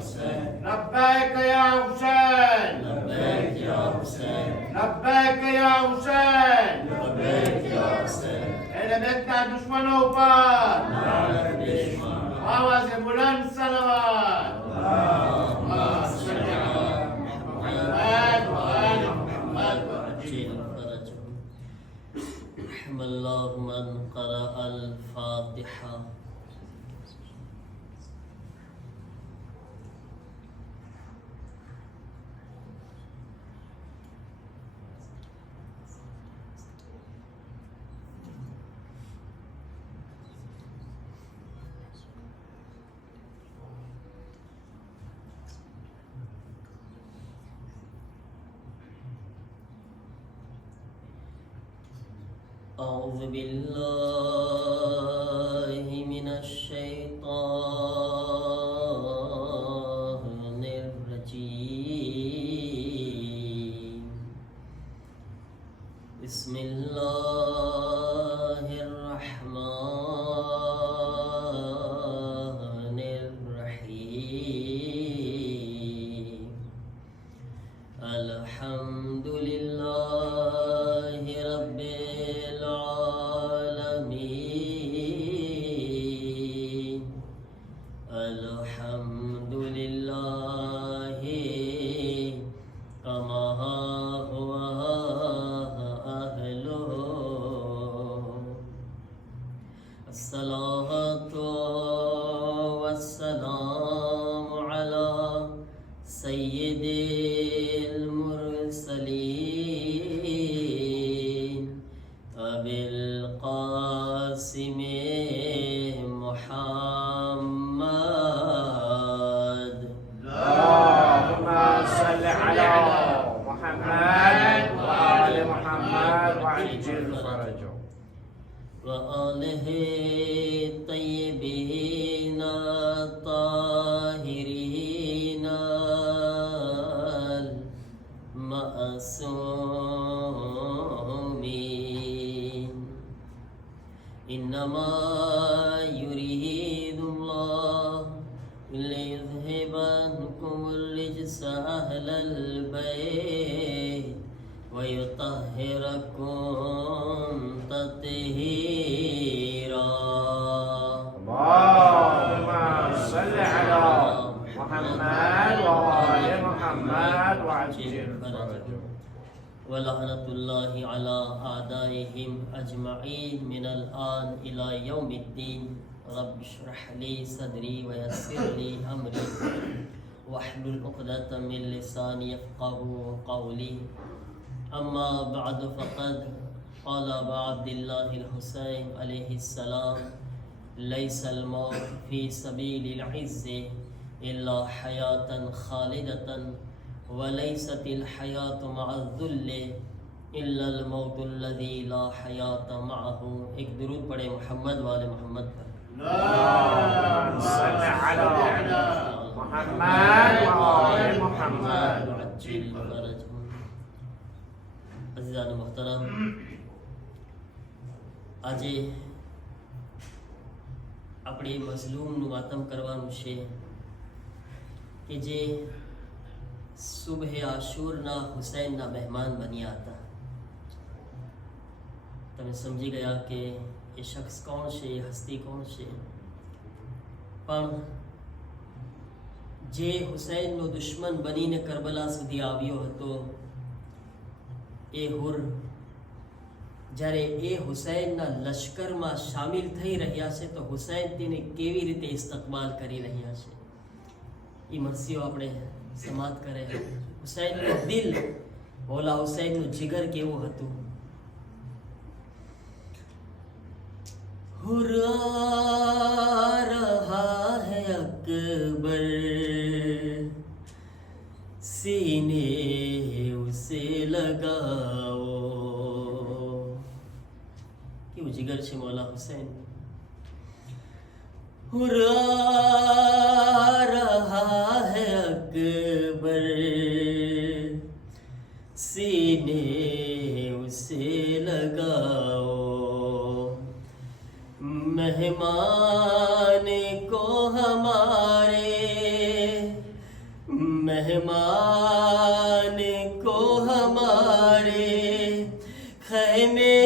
لبيك يا حسين لبيك يا حسين لبيك دشمنوں پر آواز بلند صلوات رحم الله من قرأ الفاتحة. أعوذ بالله من الشيطان الرجيم. بسم الله الرحمن الرحيم. الحمد لله رب العالمين. الحمد لله كما هو أهله. الصلاة والسلام على سيد المرسلين أبي القاسم محمد. اللهم صل على محمد وآل محمد وعجل فرجه وآله الطيبين الطاهرين المعصومين. إنما يريد الله ليذهب عنكم الرجس أهل البيت ويطهركم تطهيرا. اللهم صل على محمد وآل محمد وعجل فرجه ولعنة الله على أعدائهم أجمعين من الآن إلى يوم الدين. رب اشرح لي صدري ويسر لي أمري واحلل عقدة من لساني يفقهوا قولي. أما بعد فقد قال أبا عبد الله الحسين عليه السلام: ليس الموت في سبيل العز إلا حياة خالدة وليست الحياة مع الذل إلا الموت الذي لا حياة معه. एक दुरूद पढ़े मोहम्मद वाले मोहम्मद पर. اللهم صل على محمد وآل محمد وعجل فرجهم. अज़ीज़ान मोहतरम, આજે આપણે મઝલૂમનું માતમ કરવાનું છે કે જે સુબહ આશુરના હુસૈનના મહેમાન બન્યા હતા. તમે સમજી ગયા કે એ શખ્સ કોણ છે, એ હસ્તી કોણ છે. પણ જે હુસૈનનો દુશ્મન બનીને કરબલા સુધી આવ્યો હતો, એ હુર જ્યારે એ હુસૈનના લશ્કરમાં શામિલ થઈ રહ્યા છે તો હુસૈન તેને કેવી રીતે ઇસ્તકબાલ કરી રહ્યા છે એ મરસીઓ આપણે સમાત કરે. હુસૈનનું દિલ, મૌલા હુસૈનનું જીગર કેવું હતું. हुर आ रहा है अकबर सीने उसे लगाओ. કેવું જીગર છે મૌલા હુસૈન. हुर आ रहा है अकबर सीने उसे लगाओ. मेहमान को हमारे मेहमान को हमारे खैमे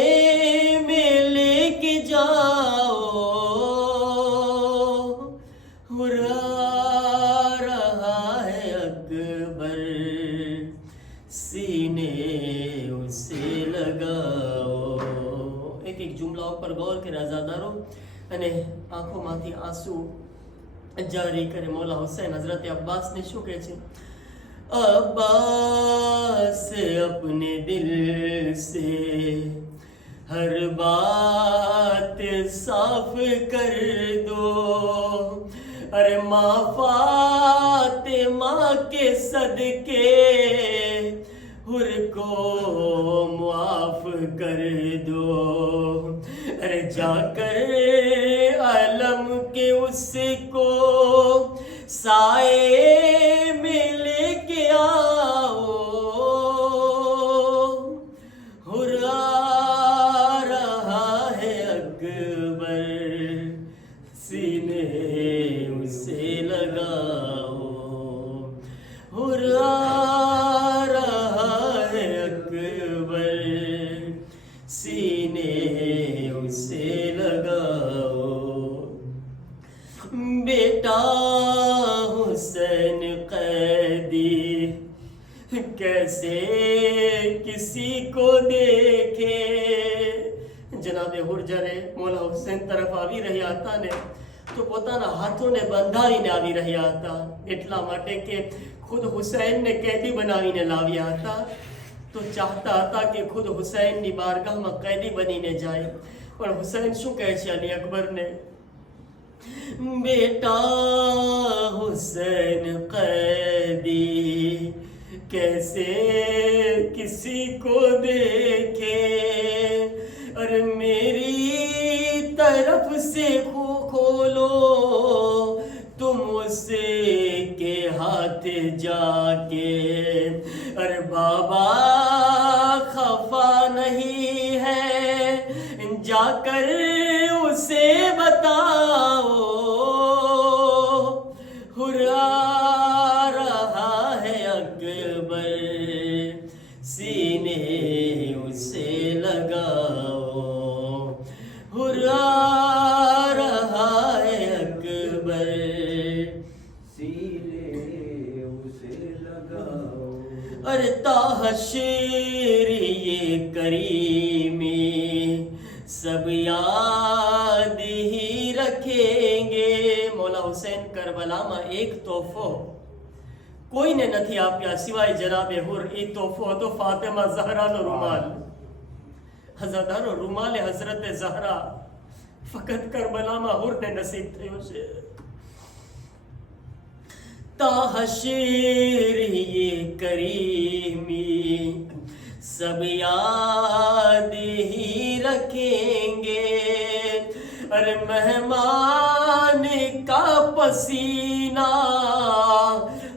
में लेके जाओ, हुर्रा रहा है अकबर, सीने उसे लगाओ. એક એક જુમલા ઉપર ગૌર કરે આઝાદારો અને આંખોમાંથી આંસુ જારી કરે. મૌલા હુસૈન હઝરત અબ્બાસને શું કહે છે? अब्बास अपने दिल से हर बात साफ कर दो, अरे माँ फातिमा के सदके हुर को मुआफ कर दो, अरे जाकर अलम के उसको साए में लेके आओ, हुर्रा रहा है अकबर, सीने उसे लगाओ, हुर्रा रहा है अकबर, सीने उसे लगाओ. बेटा हुसैन कैदी कैसे किसी को देखे, જનાબે હુર જ્યારે મૌલા હુસૈન તરફ આવી રહ્યા હતા ને તો પોતાના હાથોને બંધાવીને આવી રહ્યા હતા, એટલા માટે કે ખુદ હુસૈનને કેદી બનાવીને લાવ્યા હતા. તો ચાહતા હતા કે ખુદ હુસૈનની બારગાહમાં કેદી બનીને જાય, પણ હુસૈન શું કહે છે અલી અકબરને? बेटा हुसैन कैदी कैसे किसी को देखे, अरे मेरी तरफ से खोलो तुम उसे के हाथ जाके, अरे बाबा खफा नहीं है जाकर उसे बताओ, हुर्रा रहा है अकबर, सीने उसे लगाओ, हुर्रा रहा है अकबर, सीने उसे लगाओ. अरे ताहशीर ये करीमी सब याद ही रखेंगे. मौला हुसैन करबलाમાં એક તોહફો કોઈને નથી આપ્યા સિવાય જનાબે હુર. એ તોહફો હતો ફાતિમા ઝહરાનો રૂમાલ. હઝરતાનો રૂમાલે હઝરતે ઝહરા ફકત કરબલામાં હુરને નસીબ થયો છે. ताहशीर ये करीमी सब याद ही रखेंगे, अरे मेहमान का पसीना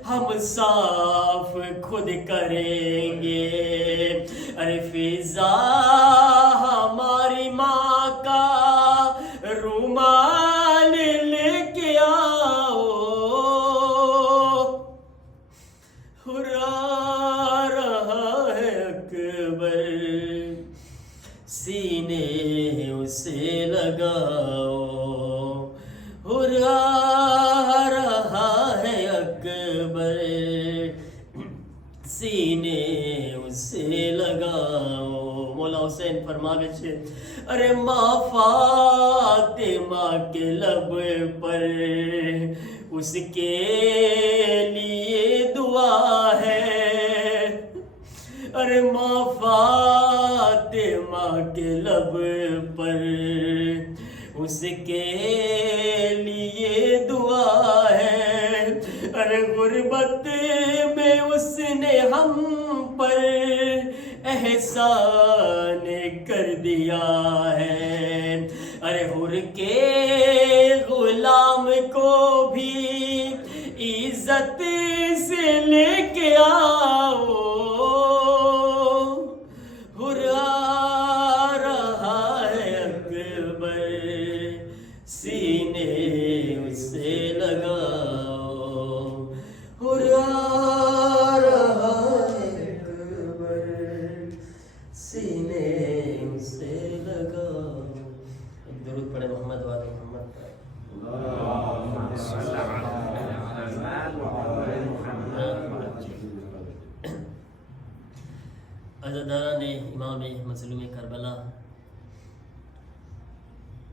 हम साफ खुद करेंगे, अरे फिजा हमारी माँ का रुमाल लेके आओ, हुर्रा रहा है अकबर, सीने उसे लगाओ, हुर्रा रहा है अकबर, सीने उसे लगाओ. मौला हुसैन फरमावे छे, अरे माँ फातिमा के लब पर उसके लिए दुआ है, अरे माँ फातिमा के लब पर उसके लिए दुआ है, अरे गुर्बत में उसने हम पर एहसान कर दिया है, अरे हुर के गुलाम को भी इज्जत से लेके आओ, हुर्रा रहा है अकबर, सीने उसे लगाओ, हुर्रा અઝાદારાને ઇમામે મઝલૂમે કરબલા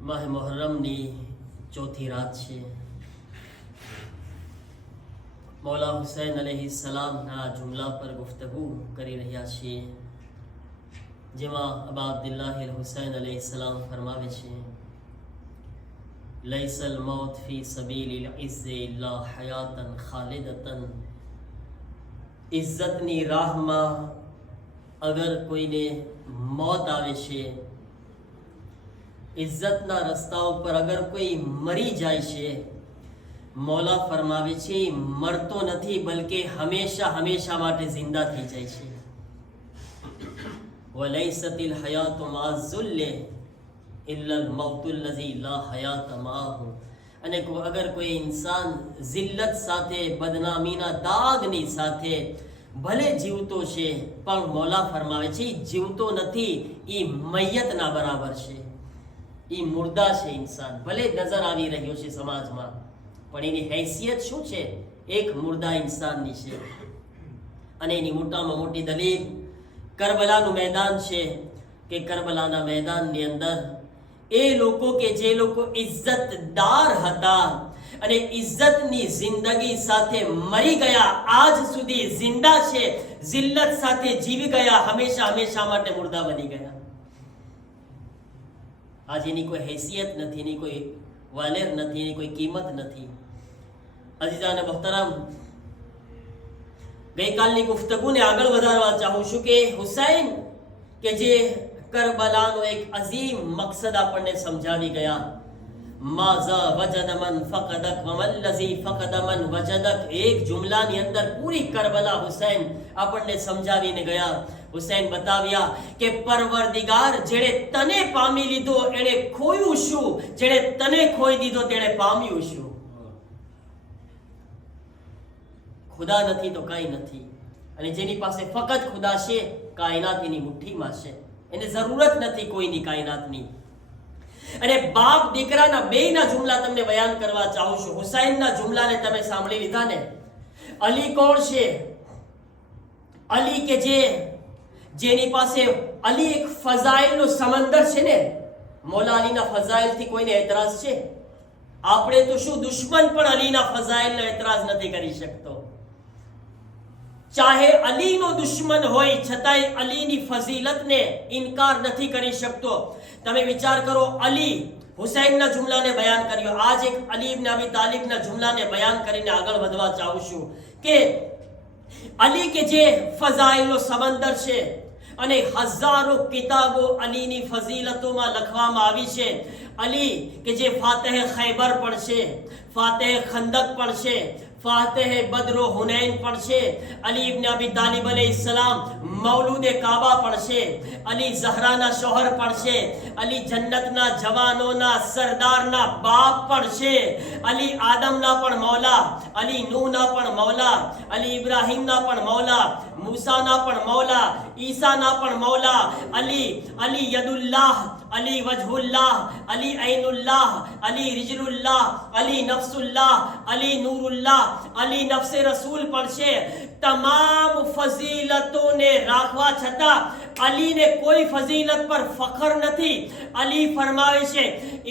માહ મુહર્રમની ચોથી રાત છે. મૌલા હુસૈન અલૈહિસ્સલામના જુમલા પર ગુફ્તગુ કરી રહ્યા છીએ, જેમાં અબા અબ્દુલ્લાહ હુસૈન અલૈહિસ્સલામ ફરમાવે છે, લૈસલ મૌત ફી સબીલિલ ઇઝ્ઝિ ઇલ્લા હયાતન ખાલિદતન. ઇજ્જતની રાહમાં અગર કોઈને મોત આવે છે, ઇજ્જતના રસ્તા ઉપર અગર કોઈ મરી જાય છે, મૌલા ફરમાવે છે મરતો નથી, બલકે હંમેશા હંમેશા માટે જિંદા થઈ જાય છે. વલૈસતિલ હયાતુ માઝુલ્લે ઇલ્લલ મૌતુલ લઝી લા હયાત માહુ. અને અગર કોઈ ઇન્સાન જિલ્લત સાથે, બદનામીના દાગની સાથે ભલે જીવતો છે, પણ મૌલા ફરમાવે છે જીવતો નથી, એ મૈયતના બરાબર છે, એ મુર્દા છે. ઇન્સાન ભલે નજર આવી રહ્યો છે સમાજમાં, પણ એની હૈસિયત શું છે? એક મુર્દા ઇન્સાનની છે. અને એની મોટામાં મોટી દલીલ કરબલાનું મેદાન છે કે કરબલાના મેદાનની અંદર એ લોકો કે જે લોકો ઇજ્જતદાર હતા અને ઇજ્જતની જિંદગી સાથે મરી ગયા, આજ સુધી જિંદા છે, જિલ્લત સાથે જીવી ગયા, હંમેશા હંમેશા માટે મુર્દા બની ગયા. आज एनी कोई हैसियत नहीं, एनी कोई वालेर नहीं, एनी कोई कीमत नहीं. अजीजान मोहतरम, गई कालनी गुफ्तगूने आगळ वधारवा चाहूं छुं के हुसैन के जे करबलानो एक अजीम मकसद आपने समझावी गया. माज़ा वजद मन फक़दक वमल्लज़ी फक़द मन वजदक. एक जुमलानी अंदर पूरी करबला हुसैन आपने समझावीने गया. हुसैन बताव्या કે પરવરદિગાર જેણે તને પામી લીધો એણે ખોયું શું, જેણે તને ખોઈ દીધો તેણે પામ્યું શું. ખુદા નથી તો કાંઈ નથી, અને જેની પાસે ફક્ત ખુદા છે, કાયનાત એની મુઠ્ઠીમાં છે, એને જરૂરત નથી કોઈની કાયનાતની. અને બાપ દીકરાના બેયના જુમલા તમને બયાન કરવા ચાહું છું. હુસૈનના જુમલાને તમે સાંભળી લીધા ને. અલી કોણ છે? અલી કે જેની પાસે અલી એક ફઝાઇલનો સમંદર છે ને. મૌલા અલીના ફઝાઇલથી કોઈને એતરાઝ છે? આપણે તો શું, દુશ્મન પણ અલીના ફઝાઇલનો એતરાઝ નથી કરી શકતો. ચાહે અલીનો દુશ્મન હોય છતાંય અલીની ફઝીલતને ઇનકાર નથી કરી શકતો. તમે વિચાર કરો, અલી હુસૈનના જુમલાને બયાન કર્યો, આજ એક અલી ઇબ્ન અબી તાલિબના જુમલાને બયાન કરીને આગળ વધવા ચાહું છું કે અલી કે જે ફઝાઇલનો સમંદર છે, અને હજારો કિતાબો અલીની ફઝીલતોમાં લખવામાં આવી છે. અલી કે જે ફાતહ ખૈબર પણ છે, ફાતહ ખંદક પણ છે, ફાતહ બદ્ર હુનૈન પણ છે. અલી ઇબ્ન અબી તાલિબ અલૈહિસ્સલામ મૌલૂદ કાબા પણ છે. અલી ઝહરાના શોહર પણ છે. અલી જન્નતના જવાનોના સરદારના બાપ પણ છે. અલી આદમના પણ મૌલા, અલી નૂહના પણ મૌલા, અલી ઇબ્રાહીમના પણ મૌલા, મૂસાના પણ મૌલા, ઈસાના પણ મૌલા. અલી યદુલ્લાહ, અલી વજહુલ્લાહ, અલી ઐનુલ્લાહ, અલી રિજલુલ્લાહ, અલી નફ્સુલ્લાહ, અલી નૂરુલ્લાહ, અલી નફ્સે રસૂલ પણ છે. તમામ ફઝીલતોને રાખવા છતાં અલીને કોઈ ફઝીલત પર ફખર નથી. અલી ફરમાવે છે,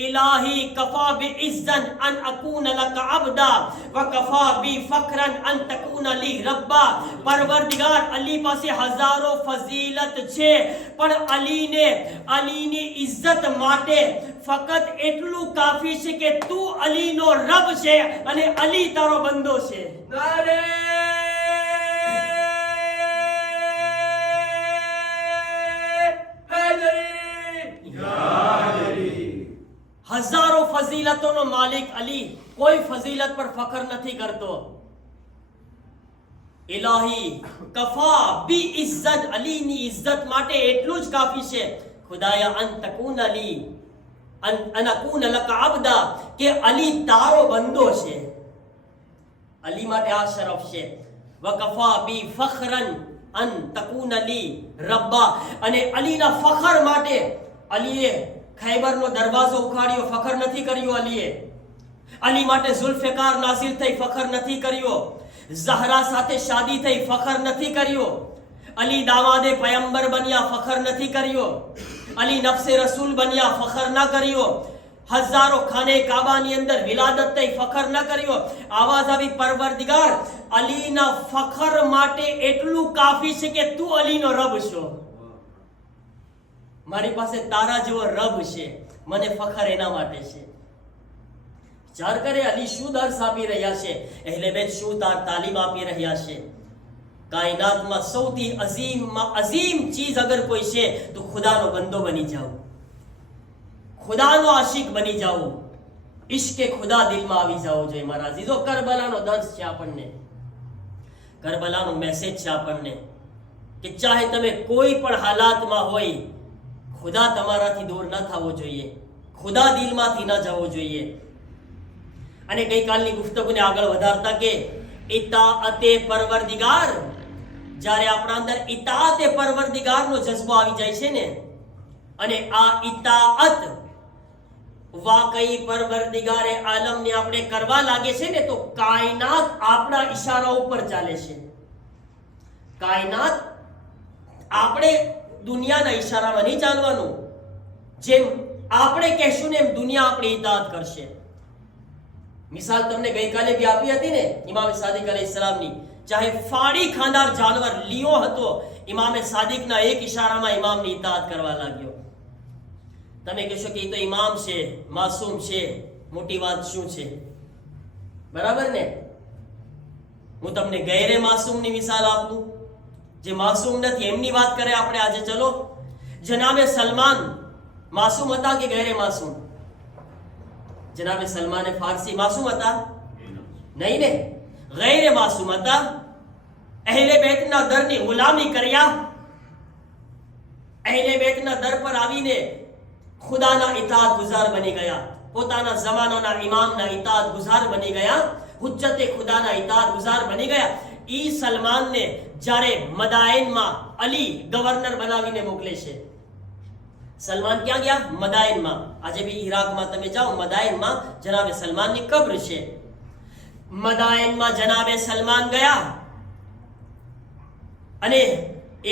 ઇલાહી કફા બી ઇઝ્ઝન અન અકૂન લક અબદા વ કફા બી ફખરન અન તકૂન લી રબ્બા. પરવરદિગાર, અલી પાસે હજારો ફઝીલત છે, પણ અલીની ઇજ્જત માટે ફક્ત એટલું કાફી છે કે તું અલીનો રબ છે અને અલી તારો બંદો છે. હજારો ફઝીલતોનો માલિક અલી કોઈ ફઝીલત પર ફખર નથી કરતો. ઇલાહી કફા બી ઇઝ્ઝત, અલીની ઇજ્જત માટે એટલું જ કાફી છે, ખુદાયા અન તકૂન અલી અન અકૂન લક અબદા, કે અલી તારો બંદો છે. અલી માટે આ શરફ છે. વકફા બી ફખરન અન તકૂન લી રબ્બા. અને અલીના ફખર માટે અલીએ ખૈબરનો દરવાજો ઉખાડ્યો, ફખર નથી કર્યો અલીએ. અલી માટે ઝુલ્ફિકાર નાઝિર થઈ, ફખર નથી કર્યો. ઝહરા સાથે શાદી થઈ, ફખર નથી કર્યો. અલી દામાદે પયંબર બન્યા, ફખર નથી કર્યો. અલી નફસે રસૂલ બન્યા, ફખર ના કર્યો. હજારો ખાને કાબાની અંદર વિલાદત થઈ, ફખર ન કર્યો. આવાજ આવી પરવરદિગાર અલીના ફખર માટે એટલું કાફી છે કે તું અલીનો રબ છો. મારી પાસે તારા જેવો રબ છે, મને ફખર એના માટે છે. વિચાર કરે અલી શું દર્શ આપી રહ્યા છે, અહેલે બેત શું તાલીમ આપી રહ્યા છે. કાયનાતમાં સૌથી અઝીમ ચીજ અગર કોઈ છે તો ખુદાનો બંદો બની જાઓ, ખુદાનો આશિક બની જાઓ, ઇશ્કે ખુદા દિલમાં આવી જાઓ જોઈએ. મારા અઝીઝો, કરબલાનો દર્શ છે આપણને, કરબલાનો મેસેજ છે આપણને કે ચાહે તમે કોઈ પણ હાલાતમાં હોય, ખુદા તમારાથી દૂર ન થવો જોઈએ, ખુદા દિલમાંથી ન જવો જોઈએ. અને ગઈકાલની ગુફ્તગુને આગળ વધારતા કે ઇતાઅતે પરવરદિગાર, જ્યારે આપણા અંદર ઇતાઅતે પરવરદિગારનો જજ્બો આવી જાય છે ને, અને આ ઇતાઅત વાકઈ પરવરદિગારે આલમને આપણે કરવા લાગે છે ને, તો કાયનાત આપણા ઈશારા ઉપર ચાલે છે. કાયનાત આપણે દુનિયાના ઈશારામાં નહીં ચાલવાનું. જેમ આપણે કહેશું ને એમ દુનિયા આપણી ઇતાઅત કરશે. મિસાલ તમને ગઈકાલે બી આપી હતી ને ઇમામ સાદિક અલૈહિસ્સલામની. ચાહે ફાડી ખાનાર જાનવર લીઓ હતો, ઇમામે સાદિકના એક ઈશારામાં ઇમામની ઇતાઅત કરવા લાગ્યો. તમે કહેશો કે એ તો ઇમામ છે, માસૂમ છે, મોટી વાત શું છે? બરાબર ને? હું તમને ગૈરે માસૂમની મિસાલ આપું, જે માસૂમ નથી એમની વાત કરે આપણે આજે. ચલો, જનાબે સલમાન માસૂમ હતા કે ગૈરે માસૂમ? જનાબે સલમાન ફારસી માસૂમ હતા? નહીં ને, ગૈરે માસૂમ હતા. અહેલે બેતના દરની ગુલામી કર્યા, અહેલે બેતના દર પર આવીને ખુદાના ઇતાઅત ગુઝાર બની ગયા, પોતાના જમાનાના ઇમામના ઇતાઅત ગુઝાર બની ગયા, હુજ્જતે ખુદાના ઇતાઅત ગુઝાર બની ગયા. ઈ સલમાનને જ્યારે મદાયનમાં અલી ગવર્નર બનાવીને મોકલે છે. સલમાન ક્યાં ગયા? મદાયનમાં. આજે બી ઈરાકમાં તમે જાઓ, મદાયનમાં જનાબે સલમાનની કબ્ર છે. મદાયનમાં જનાબે સલમાન ગયા અને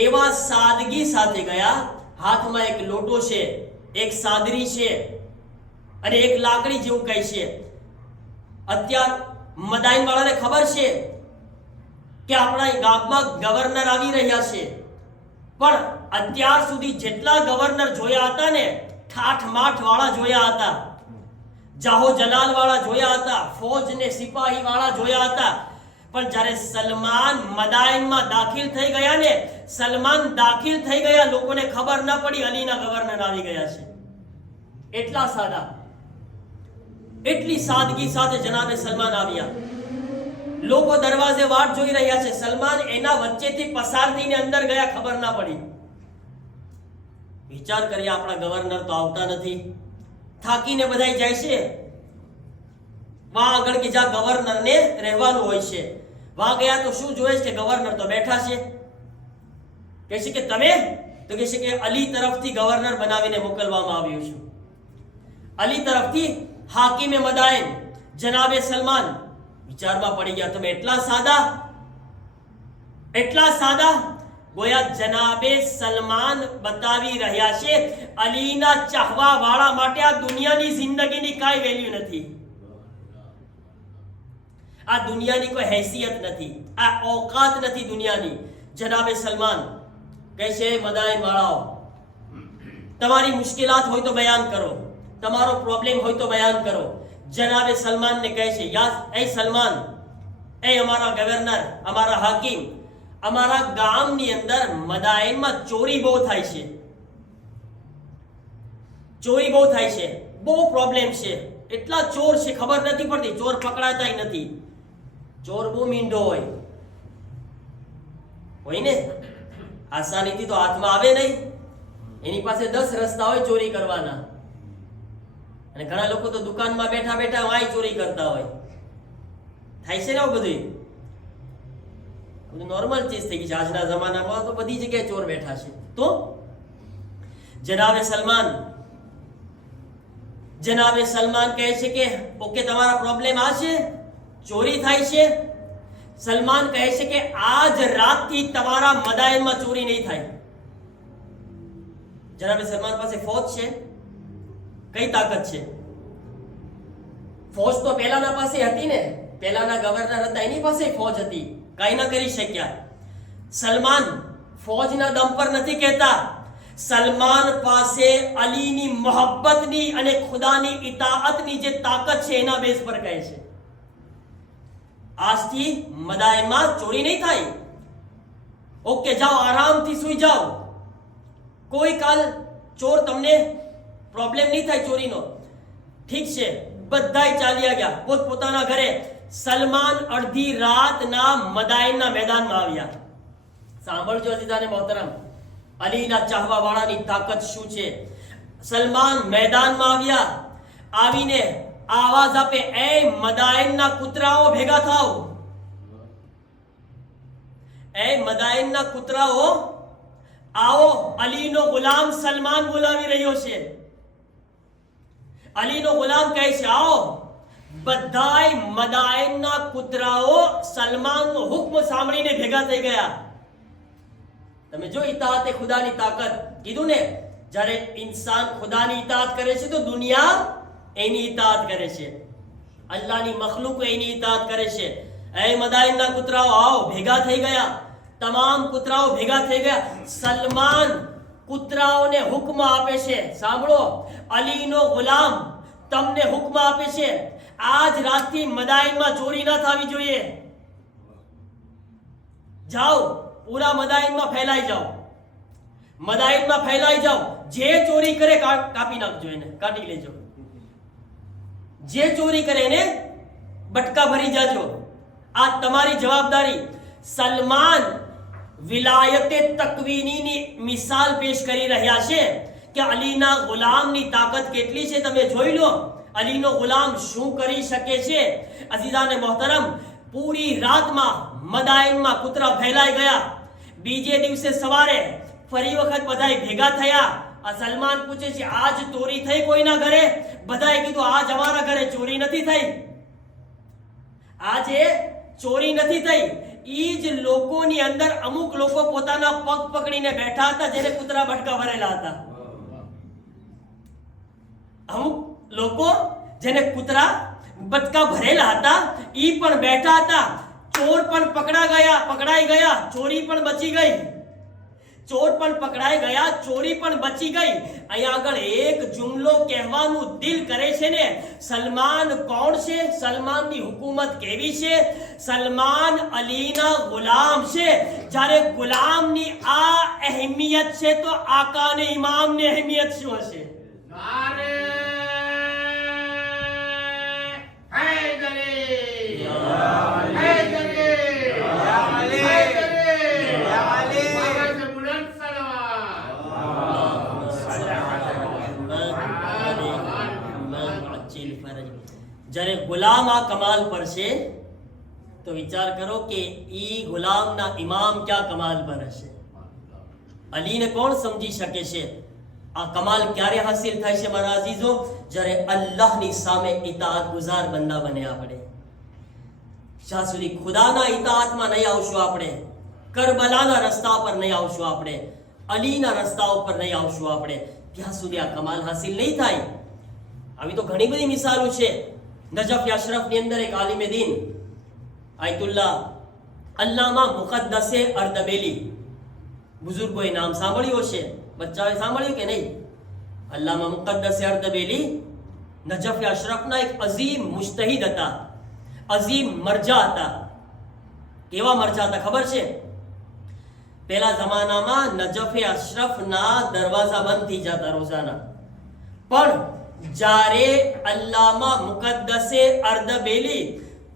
એવા સાદગી સાથે ગયા, હાથમાં એક લોટો છે, એક સાદરી છે અને એક લાકડી જેવું કઈ છે. અત્યાર મદાયન વાળાને ખબર છે કે આપણા ગામમાં ગવર્નર આવી રહ્યા છે, પણ અત્યાર સુધી જેટલા ગવર્નર જોયા હતા ને, ઠાઠ માઠ વાળા જોયા હતા, જાહો જલાલ વાળા જોયા હતા, ફૌજ ને સિપાહી વાળા જોયા હતા. પણ જ્યારે સલમાન મદાયનમાં દાખિલ થઈ ગયા ને, સલમાન દાખિલ થઈ ગયા, લોકોને ખબર ન પડી અલીના ગવર્નર આવી ગયા છે. એટલા સાદા, એટલી સાદગી સાથે જનાબે સલમાન આવ્યા. લોકો દરવાજે વાટ જોઈ રહ્યા છે, સલમાન એના વચ્ચેથી પસાર થઈને અંદર ગયા, ખબર ના પડી. વિચાર કરીએ, આપણા ગવર્નર તો આવતા નથી, થાકીને બધાય જાય છે. વાં આગળ કે જ્યાં ગવર્નરને રહેવાનું હોય છે, વાં ગયા તો શું જોયે છે કે ગવર્નર તો બેઠા છે. કહે છે કે તમે? તો કહે છે કે અલી તરફથી ગવર્નર બનાવીને મોકલવામાં આવ્યું છે. અલી તરફથી હાકિમે મદાયન જનાબે સલમાન. વિચારમાં પડી ગયા, તમે એટલા સાદા, એટલા સાદા. ગોયા જનાબે સલમાન બતાવી રહ્યા છે અલીના ચાહવા વાળા માટે આ દુનિયાની જિંદગીની કાંઈ વેલ્યુ નથી, આ દુનિયાની કોઈ હૈસિયત નથી, આ औकात નથી દુનિયાની. જનાબે સલમાન કહે છે, મદાયન વાળાઓ, તમારી મુશ્કેલાત હોય તો બયાન કરો, તમારો પ્રોબ્લેમ હોય તો બયાન કરો. જનાબે સલમાનને કહે છે, યા એ સલમાન, એ અમારા ગવર્નર, અમારા હાકિમ, અમારા ગામની અંદર મદાયનમાં ચોરી બહુ થાય છે, ચોરી બહુ થાય છે, બહુ પ્રોબ્લેમ છે. એટલા ચોર છે ખબર નથી પડતી, ચોર પકડાતા નથી. ચોર બહુ મીંડો હોય ને, આસાનીથી તો હાથમાં આવે નહીં, એની પાસે 10 રસ્તા હોય ચોરી કરવાના. અને ઘણા લોકો તો દુકાનમાં બેઠા બેઠા વાય ચોરી કરતા હોય. થાય છે ને આવું બધું નોર્મલ ચીજ થઈ ગઈ છે આજના જમાનામાં. તો બધી જગ્યાએ ચોર બેઠા છે. તો જનાબે સલમાન કહે છે કે ઓકે, તમારા પ્રોબ્લેમ આ છે, ચોરી થાય છે. સલમાન કહે છે કે આજ રાતથી તમારા મદાયનમાં ચોરી નહીં થાય. જનાબે સલમાન પાસે ફૌજ છે, કઈ તાકાત છે? ફૌજ તો પહેલાના પાસે હતી ને, પહેલાના ગવર્નર હતા એની પાસે ફૌજ હતી, કાઈ ન કરી શક્યા. સલમાન ફૌજના દમ પર નથી કહેતા, સલમાન પાસે અલીની મોહબ્બતની અને ખુદાની ઇતાઅતની જે તાકાત છે એના બેઝ પર કહે છે આજથી મદાયનમાં ચોરી નહીં થાય. ઓકે, જાઓ, આરામથી સુઈ જાઓ, કોઈ કાલ ચોર તમને પ્રોબ્લેમ નહીં થાય ચોરીનો. ઠીક છે, બધાય ચાલ્યા ગયા પોતપોતાના ઘરે. સલમાન અડધી રાતના મદાયનના મેદાનમાં આવ્યા. સાંભળજો અઝીઝાને મોહતરમ, અલીના ચાહવા વાળાની તાકાત શું છે. સલમાન મેદાનમાં આવ્યા, આવીને આવાજ આપે, એ મદાયનના કૂતરાઓ ભેગા થાઓ, એ મદાયનના કૂતરાઓ આવો, અલીનો ગુલામ સલમાન બોલાવી રહ્યો છે. અલીનો ગુલામ કહે છે આવો. બધાય મદાયનના કૂતરાઓ સલમાનનો હુક્મ સાંભળીને ભેગા થઈ ગયા. તમે જો ઇતાઅત એ ખુદાની તાકાત કીધું ને, જ્યારે ઇન્સાન ખુદાની ઇતાઅત કરે છે તો દુનિયા એની ઇતાઅત કરે છે, અલ્લાહની મખલુકો એની ઇતાઅત કરે છે. એ મદાયનના કૂતરાઓ આવો, ભેગા થઈ ગયા. તમામ કૂતરાઓ ભેગા થઈ ગયા. સલમાન કૂતરાઓને હુક્મ આપે છે, સાંભળો, અલીનો ગુલામ તમને હુક્મ આપે છે, આજ રાતથી મદાયનમાં ચોરી ન થવી જોઈએ. જાઓ, પૂરા મદાયનમાં ફેલાઈ જાઓ, મદાયનમાં ફેલાઈ જાઓ. જે ચોરી કરે કાપી નાખજો, એને કાઢી લેજો. જે ચોરી કરે એને બટકા ભરી જાજો. આ તમારી જવાબદારી. સલમાન વિલાયતે તકવીનીની મિસાલ પેશ કરી રહ્યા છે કે અલીના ગુલામની તાકાત કેટલી છે તમે જોઈ લો. અલીનો ગુલામ શું કરી શકે છે. અઝીઝાને મોહતરમ, પૂરી રાતમાં મદાયનમાં કૂતરા ફેલાઈ ગયા. બીજે દિવસે સવારે ફરી વખત બધાય ભેગા થયા. આ સલમાન પૂછે છે આજ ચોરી થઈ કોઈના ઘરે? બધાએ કીધું આજ અમારા ઘરે ચોરી નથી થઈ, આજે ચોરી નથી થઈ. ઈ જ લોકોની અંદર અમુક લોકો પોતાના પગ પકડીને બેઠા હતા જેને કૂતરા બટકા ભરેલા હતા. અમુક લોકો જેને કૂતરા બટકા ભરેલા હતા ઈ પણ બેઠા હતા. ચોર પણ પકડાઈ ગયા, ચોરી પણ બચી ગઈ. ચોર પણ પકડાઈ ગયા, ચોરી પણ બચી ગઈ. અહીંયા આગળ એક જુમલો કહેવાનું દિલ કરે છે ને, સલમાન કોણ છે? સલમાનની હુકુમત કેવી છે? સલમાન અલીના ગુલામ છે. જ્યારે ગુલામની આ અહેમિયત છે તો આકાને ઇમામની અહેમિયત શું હશે? જ્યારે ગુલામ આ કમાલ પર છે તો વિચાર કરો કે ઈ ગુલામના ઇમામ ક્યાં કમાલ પર હશે. અલીને કોણ સમજી શકે છે? આ કમાલ ક્યારે હાસિલ થાય છે મારા અઝીઝો? જ્યારે અલ્લાહની સામે ઇતાઅત ગુઝાર બંદા બને આપણે. જ્યાં સુધી ખુદાના ઇતાઅતમાં નહીં આવશું આપણે, કરબલાના રસ્તા પર નહીં આવશું આપણે, અલીના રસ્તા ઉપર નહીં આવશું આપણે, ત્યાં સુધી આ કમાલ હાસિલ નહીં થાય. આવી તો ઘણી બધી મિસાલો છે. નજફ અશરફની અંદર એક આલિમે દીન આયતુલ્લાહ અલ્લામા મુકદ્દસે અર્દબેલી, બુઝુર્ગોએ નામ સાંભળ્યું હશે, બચ્ચાઓએ સાંભળ્યું કે નહીં? અલ્લામા મુકદ્દસે અર્દબેલી નજફ અશરફના એક અઝીમ મુજતહિદ હતા, અઝીમ મરજા હતા. કેવા મરજા હતા ખબર છે? પહેલા જમાનામાં નજફે અશરફના દરવાજા બંધ થઈ જતા રોજાના, પણ જ્યારે અલ્લામા મુકદ્દસે અર્દબેલી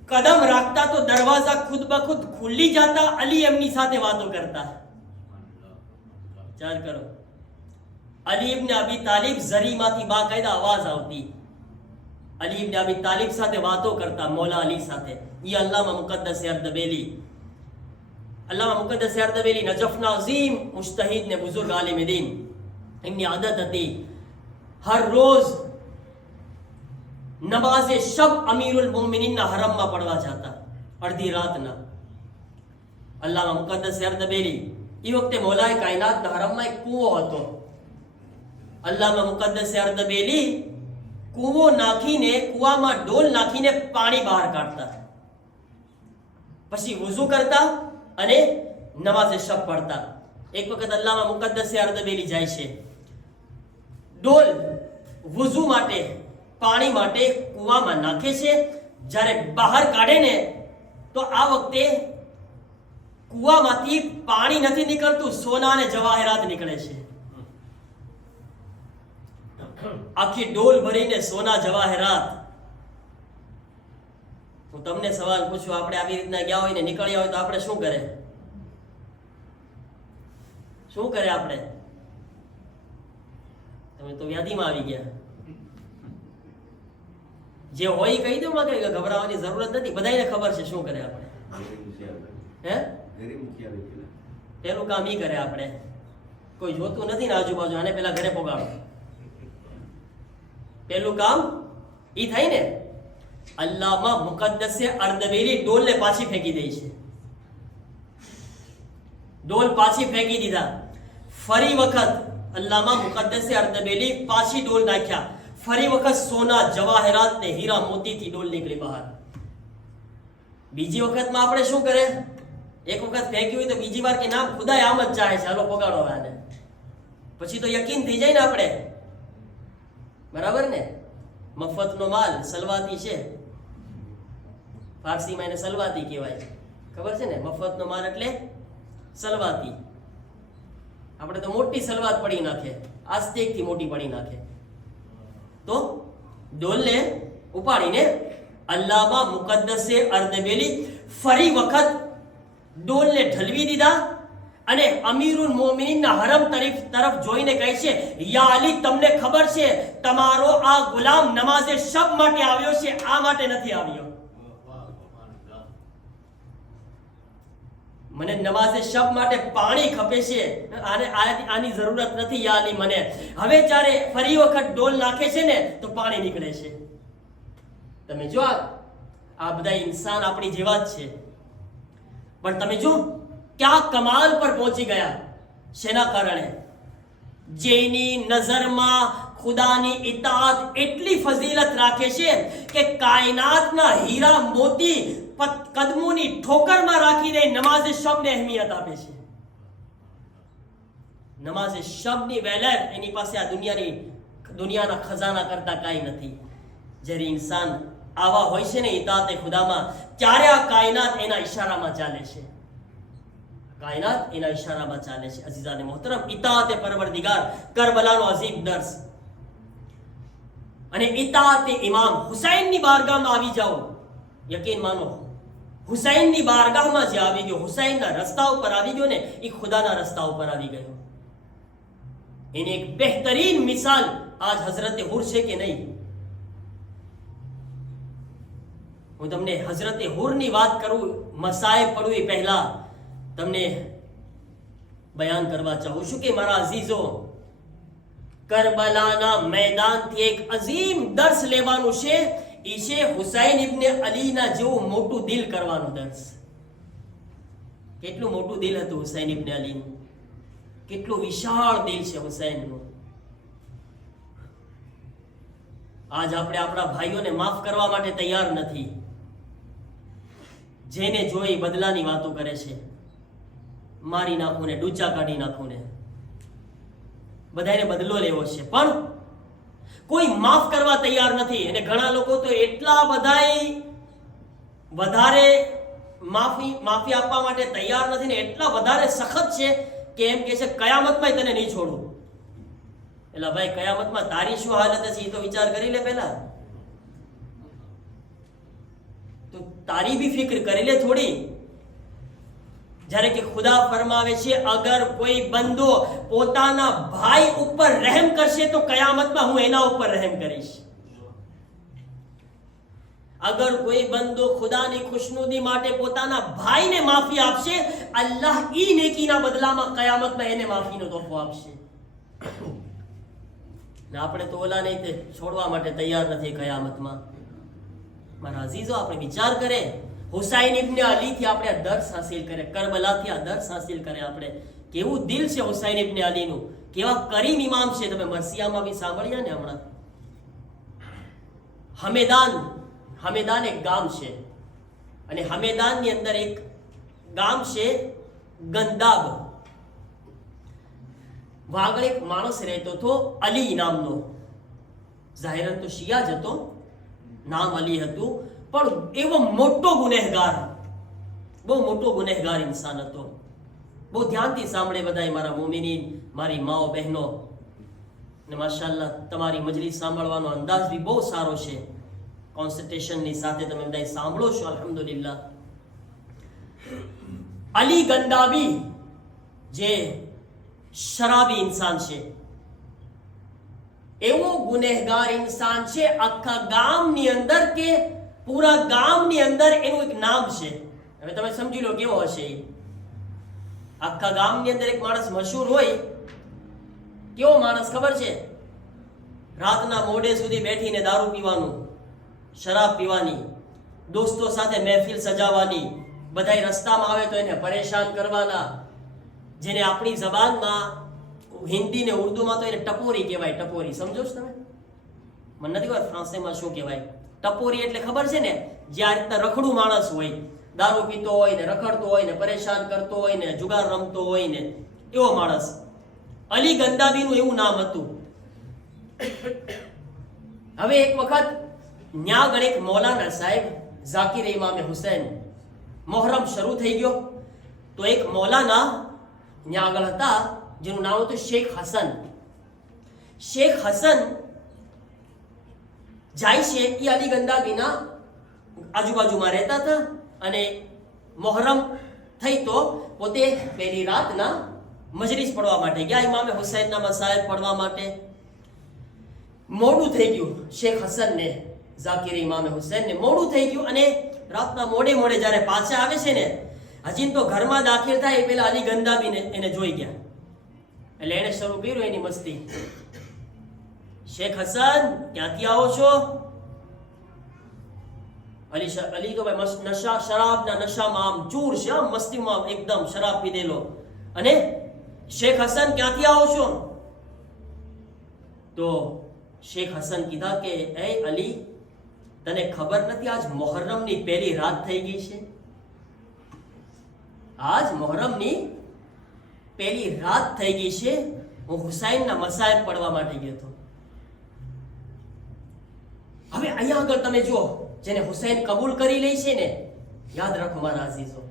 કદમ રાખતા તો દરવાજા ખુદ બખુદ ખુલી જતા. અલી એમની સાથે વાતો કરતા. વિચાર કરો, અલી ઇબ્ન અબી તાલિબ ઝરીમાંથી બાકાયદા અવાજ આવતી. અલી ઇબ્ન અબી તાલિબ સાથે વાતો કરતા, મૌલા અલી સાથે. ये अल्लामा मुकद्दस अर्दबेली, अल्लामा मुकद्दस अर्दबेली नजफना अजीम मुज्तहिद ने बुजुर्ग आलिम दीन. इनकी आदत હતી हर रोज नमाज शब अमीरुल मोमिनीन ना हरम में पढ़वा जाता. अर्धी रात ना અલ્લામા મુકદ્દસ અર્દબીલી એ વખતે મૌલાએ કાયનાતના હરમમાં એક કૂવો હતો. અલ્લામા મુકદ્દસ અર્દબીલી કૂવો નાખીને, કૂવામાં ડોલ નાખીને પાણી બહાર કાઢતા, પછી વુઝુ કરતા અને નમાઝે શબ પઢતા. એક વખત અલ્લામા મુકદ્દસ અર્દબીલી જાય છે, ડોલ વુઝુ માટે, પાણી માટે કૂવામાં નાખે છે. જ્યારે બહાર કાઢે ને તો આ વખતે કૂવામાંથી પાણી નથી નીકળતું, સોના અને જવાહરાત નીકળે છે. આખી ડોલ ભરીને સોના જવાહરાત. હું તમને સવાલ પૂછું, આપણે આવી રીતના ગયા હોય ને નીકળ્યા હોય તો આપણે શું કરે? શું કરે આપણે? તમે તો વ્યાધિમાં આવી ગયા. જે હોય કહી દો માં, કે ગભરાવાની જરૂરત નથી, બધાને ખબર છે શું કરે આપણે. હે, પેલું કામ ઈ કરે આપણે. કોઈ જોતું નથી ને આજુબાજુ, આને પેલા ઘરે પોગાડો. પેલું કામ ઈ થાય ને. અલ્લામા મુકદ્દસ અર્દબીલી ડોલને પાછી ફેંકી દે છે. ડોલ પાછી ફેંકી દીધા. ફરી વખત અલ્લામા મુકદ્દસ અર્દબીલી પાછી ડોલ નાખ્યા. ફરી વખત સોના જવાહરાત ને હીરા મોતીથી ડોલ નીકળી બહાર. બીજી વખતમાં આપણે શું કરે? એક વખત ફેંક્યું હોય તો બીજી વાર કે ના, ખુદાએ આમ જ ચાહે છે, હાલો પોગાડો આને. પછી તો યકીન થઈ જાય ને આપણે, બરાબર ને? મફતનો માલ સલવાતી છે, ફારસીમાં એને સલવાતી કહેવાય, ખબર છે ને? મફતનો માલ એટલે સલવાતી. આપણે તો મોટી સલવાત પડી નાખે, આસ્તેકથી મોટી પડી નાખે. તો ડોલને ઉપાડીને અલ્લામા મુકદ્દસ અર્દબીલી ફરી વખત ડોલને ઢલવી દીધા અને અમીરુલ મોમિનીનના હરમ તરફ જોઈને કહે છે, યા અલી, તમને ખબર છે તમારો આ ગુલામ નમાઝે શબ માટે આવ્યો છે, આ માટે નથી આવ્યો. મને નમાઝે શબ માટે પાણી ખપે છે, આની જરૂરત નથી યા અલી મને. હવે જ્યારે ફરી વખત ડોલ નાખે છે ને તો પાણી નીકળે છે. તમે જો આ બધા ઇન્સાન આપણી જેવા જ છે, પણ તમે જો ક્યાં કમાલ પર પહોંચી ગયા. શેના કારણે? જેની નજરમાં ખુદાની ઇતાત એટલી ફઝીલત રાખે છે કે કાયનાતના હીરા મોતી કદમોની ઠોકરમાં રાખીને નમાઝે શબને અહેમિયત આપે છે. નમાઝે શબની વેલેટ એની પાસે આ દુનિયાના ખજાના કરતા કાંઈ નથી. જ્યારે ઇન્સાન આવા હોય છે ને ઇતાતે ખુદામાં, ત્યારે આ કાયનાત એના ઈશારામાં ચાલે છે. કાયનાત એના ઈશારામાં ચાલે છે. અઝીઝાને મોહતરમ, ઇતાતે પરવરદિગાર કરબલાનો અઝીમ દર્સ. અને ઇતાતે ઇમામ હુસૈનની બારગાહમાં આવી જાઓ, યકીન માનો, હુસૈનની બારગાહમાં જે આવી ગયો, હુસૈનના રસ્તા ઉપર આવી ગયો ને, એ ખુદાના રસ્તા ઉપર આવી ગયો. એની એક બહેતરીન મિસાલ આજ હઝરતે હુર છે કે નહીં? હું તમને હઝરતે હુરની વાત કરું, મસાએ પડું એ પહેલા તમને બયાન કરવા ચાહું છું કે મારા અઝીઝો, કરબલાના મેદાનથી એક અઝીમ દર્સ લેવાનું છે. એ છે હુસૈન ઇબ્ને અલીના જેવું મોટું દિલ કરવાનું દર્સ. કેટલું મોટું દિલ હતું હુસૈન ઇબ્ને અલીનું, કેટલું વિશાળ દિલ છે હુસૈનનું. આજ આપણે આપણા ભાઈઓને માફ કરવા માટે તૈયાર નથી. જેને જોઈ બદલાની વાતો કરે છે, મારી નાખું ને, ડૂચા કાઢી નાખું ને, બધાને બદલો લેવો છે, પણ કોઈ માફ કરવા તૈયાર નથી. અને ઘણા લોકો તો એટલા વધારે માફી આપવા માટે તૈયાર નથી ને એટલા વધારે સખત છે કે એમ કહે છે કયામતમાં તને નહીં છોડું. એટલે ભાઈ, કયામતમાં તારી શું હાલત હશે એ તો વિચાર કરી લે પહેલા. તો તારી भी ફિક્ર કરી લે થોડી. જ્યારે કે ખુદા ફરમાવે છે, અગર કોઈ બંદો પોતાના ભાઈ ઉપર રહેમ કરશે તો કયામતમાં હું એના ઉપર રહેમ કરીશ. અગર કોઈ બંદો ખુદાની ખુશનુદી માટે પોતાના ભાઈને માફી આપશે, અલ્લાહ ઈ નેકીના બદલામાં કયામતમાં એને માફીનો તોહફો આપશે. ને આપણે તો ઓલાને છોડવા માટે તૈયાર નથી કયામતમાં. મારા અઝીઝો, આપણે વિચાર કરે, હુસૈન ઇબ્ન અલીથી આપણે દર્શ હાસિલ કરે, કરબલાથી આ દર્શ હાસિલ કરે આપણે. કેવું દિલ છે હુસૈન ઇબ્ન અલીનું, કેવા કરીમ ઇમામ છે. તમે મરસિયામાં બી સાંભળ્યા ને હમણાં. હમેદાન એક ગામ છે, અને હમેદાનની અંદર એક ગામ છે ગંદાબ. આગળ એક માણસ રહેતો હતો અલી નામનો. જાહેરન તો શિયા જ હતો, નામ અલી હતું, પણ એવો મોટો ગુનેહગાર, બહુ મોટો ગુનેહગાર ઇન્સાન હતો. બહુ ધ્યાનથી સાંભળે બધા મારા મોમિનીન, મારી માઓ બહેનો, ને માશાઅલ્લાહ તમારી મજલિસ સાંભળવાનો અંદાજ બી બહુ સારો છે. કોન્સન્ટ્રેશનની સાથે તમે બધા સાંભળો છો, અલ્હમ્દુલિલ્લાહ. અલી ગંદાબી જે શરાબી ઇન્સાન છે, એવો ગુનેહગાર ઇન્સાન છે. આખા ગામની અંદર કે પૂરા ગામની અંદર એનું એક નામ છે. હવે તમે સમજી લો કેવો હશે. આખા ગામની અંદર એક માણસ મશહૂર હોય. કેવો માણસ ખબર છે? રાતના મોડે સુધી બેઠીને દારૂ પીવાનું, શરાબ પીવાની, દોસ્તો સાથે મહેફિલ સજાવવાની, બધાય રસ્તામાં આવે તો એને પરેશાન કરવાના. જેને આપણી જબાનમાં હિન્દી ને ઉર્દુમાં તો એને ટપોરી કહેવાય. ટપોરી સમજો છો તમે? મને નથી ખબર ફ્રાન્સમાં શું કહેવાય. ટપોરી એટલે ખબર છે ને, જે આ રીતના રખડું માણસ હોય, દારૂ પીતો હોય ને, રખડતો હોય ને, પરેશાન કરતો હોય ને, જુગાર રમતો હોય ને, એવો માણસ. અલી ગંદાબીનું એવું નામ હતું. હવે એક વખત ન્યાગળ એક મૌલાના સાહેબ ઝાકિર ઇમામે હુસૈન, મોહરમ શરૂ થઈ ગયો તો એક મૌલાના ન્યાગળ હતા જેનું નામ હતું શેખ હસન. શેખ હસન જાય છે એ અલી ગંદાબીના આજુબાજુમાં રહેતા હતા, અને મોહરમ થઈ તો પોતે પહેલી રાતના મજલિસ પડવા માટે ગયા, ઇમામે હુસૈનના મસાઇલ પડવા માટે. મોડું થઈ ગયું શેખ હસનને, ઝાકિર ઇમામે હુસૈનને મોડું થઈ ગયું, અને રાતના મોડે જ્યારે પાછા આવે છે ને, હજી તો ઘરમાં દાખલ થાય એ પેલા અલી ગંદાબીને એને જોઈ ગયા. એટલે એને શરૂ કર્યું એની મસ્તી. શેખ હસન, ક્યાંથી આવો છો? અલી તો ભાઈ નશા, શરાબના નશામાં આમ ચૂર છે, આમ મસ્તીમાં એકદમ શરાબ પીધેલો. અને શેખ હસન, ક્યાંથી આવો છો? તો શેખ હસન કીધા કે એ અલી, તને ખબર નથી આજ મોહર્રમની પહેલી રાત થઈ ગઈ છે? આજ મોહર્રમની પહેલી રાત થઈ ગઈ છે. હું હુસૈનના મસાઇબ પડવા માટે ગયો હતો. હવે અહીંયા આગળ તમે જુઓ, જેને હુસૈન કબૂલ કરી લે છે ને, યાદ રાખો મારા અઝીઝો,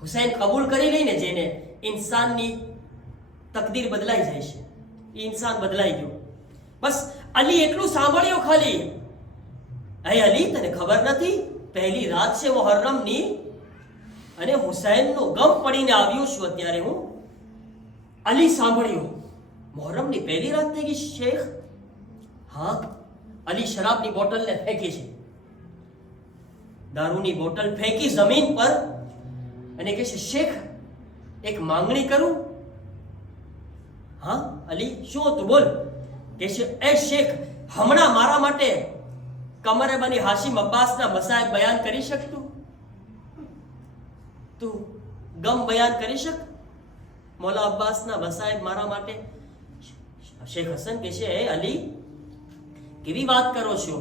હુસૈન કબૂલ કરી લઈને જેને, ઇન્સાનની તકદીર બદલાઈ જાય છે. એ ઇન્સાન બદલાઈ ગયો. બસ અલી એટલું સાંભળ્યું ખાલી, એ અલી, તને ખબર નથી પહેલી રાત છે મુહર્રમની, અને હુસૈનનો ગમ પડીને આવ્યો છું અત્યારે હું. અલી સાંભળ્યું, મુહર્રમની પહેલી રાત થઈ ગઈ શેખ? હા. અલી શરાબની બોટલને ફેંકી છે, દારૂની બોટલ ફેંકી જમીન પર, અને કહે છે શેખ, એક માંગણી કરું? હા અલી, શું હતું બોલ? કે છે એ શેખ, હમણાં મારા માટે કમરે બની હાશિમ અબ્બાસના મસાઇબ બયાન કરી શકતું? તું ગમ બયાન કરી શક મૌલા અબ્બાસના મસાઇબ મારા માટે? શેખ હસન કહે છે એ અલી, કેવી વાત કરો છો?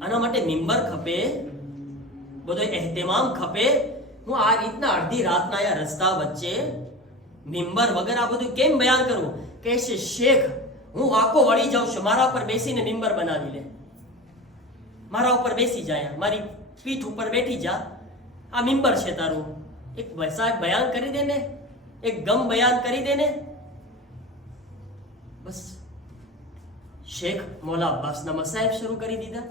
આના માટે મિંબર ખપે, બધો એહતમામ ખપે. હું આ રીતના અડધી રાતના આ રસ્તા વચ્ચે મિંબર વગર આ બધું કેમ બયાન કરું? કહે છે શેખ, હું વાંકો વળી જાઉં છું, મારા ઉપર બેસીને મિંબર બનાવી લે, મારા ઉપર બેસી જાય, મારી પીઠ ઉપર બેઠી જા, આ મિંબર છે તારું, એક વસાત બયાન કરી દે ને, એક ગમ બયાન કરી દે ને. બસ શેખ મૌલા અબ્બાસના મસાઇબ શરૂ કરી દીધા.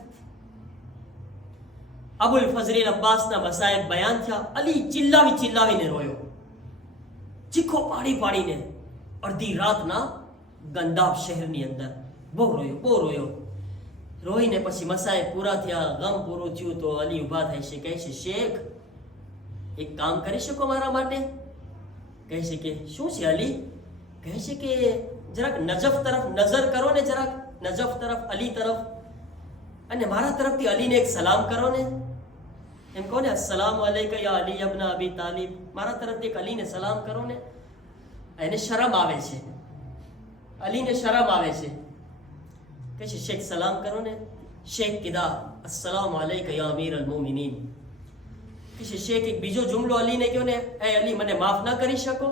અબુલ ફઝલ અબ્બાસના મસાઇબ બયાન થયા. અલી ચિલ્લાવીને રોયો, ચીખો પાડીને, અડધી રાતના ગંદાબ શહેરની અંદર બહુ રોયો. રોઈને પછી મસાઇબ પૂરા થયા, ગમ પૂરું થયું તો અલી ઊભા થાય છે, કહે છે શેખ, એક કામ કરી શકો મારા માટે? કહે છે કે શું છે અલી? કહે છે કે જરાક નજફ તરફ નજર કરો ને, જરાક નજફ તરફ, અલી તરફ, અને મારા તરફથી અલીને એક સલામ કરો ને. એમ કહો ને, અસ્સલામુ અલૈકા યા અલી ઇબ્ન અબી તાલિબ, મારા તરફથી એક અલીને સલામ કરો ને. એને શરમ આવે છે, અલીને શરમ આવે છે. કહે છે શેખ સલામ કરો ને. શેખ કીધા અસ્સલામુ અલૈકા યા અમીર અલ મોમિનીન. કહે છે શેખ એક બીજો જુમલો અલીને કહો ને, એ અલી મને માફ ના કરી શકો?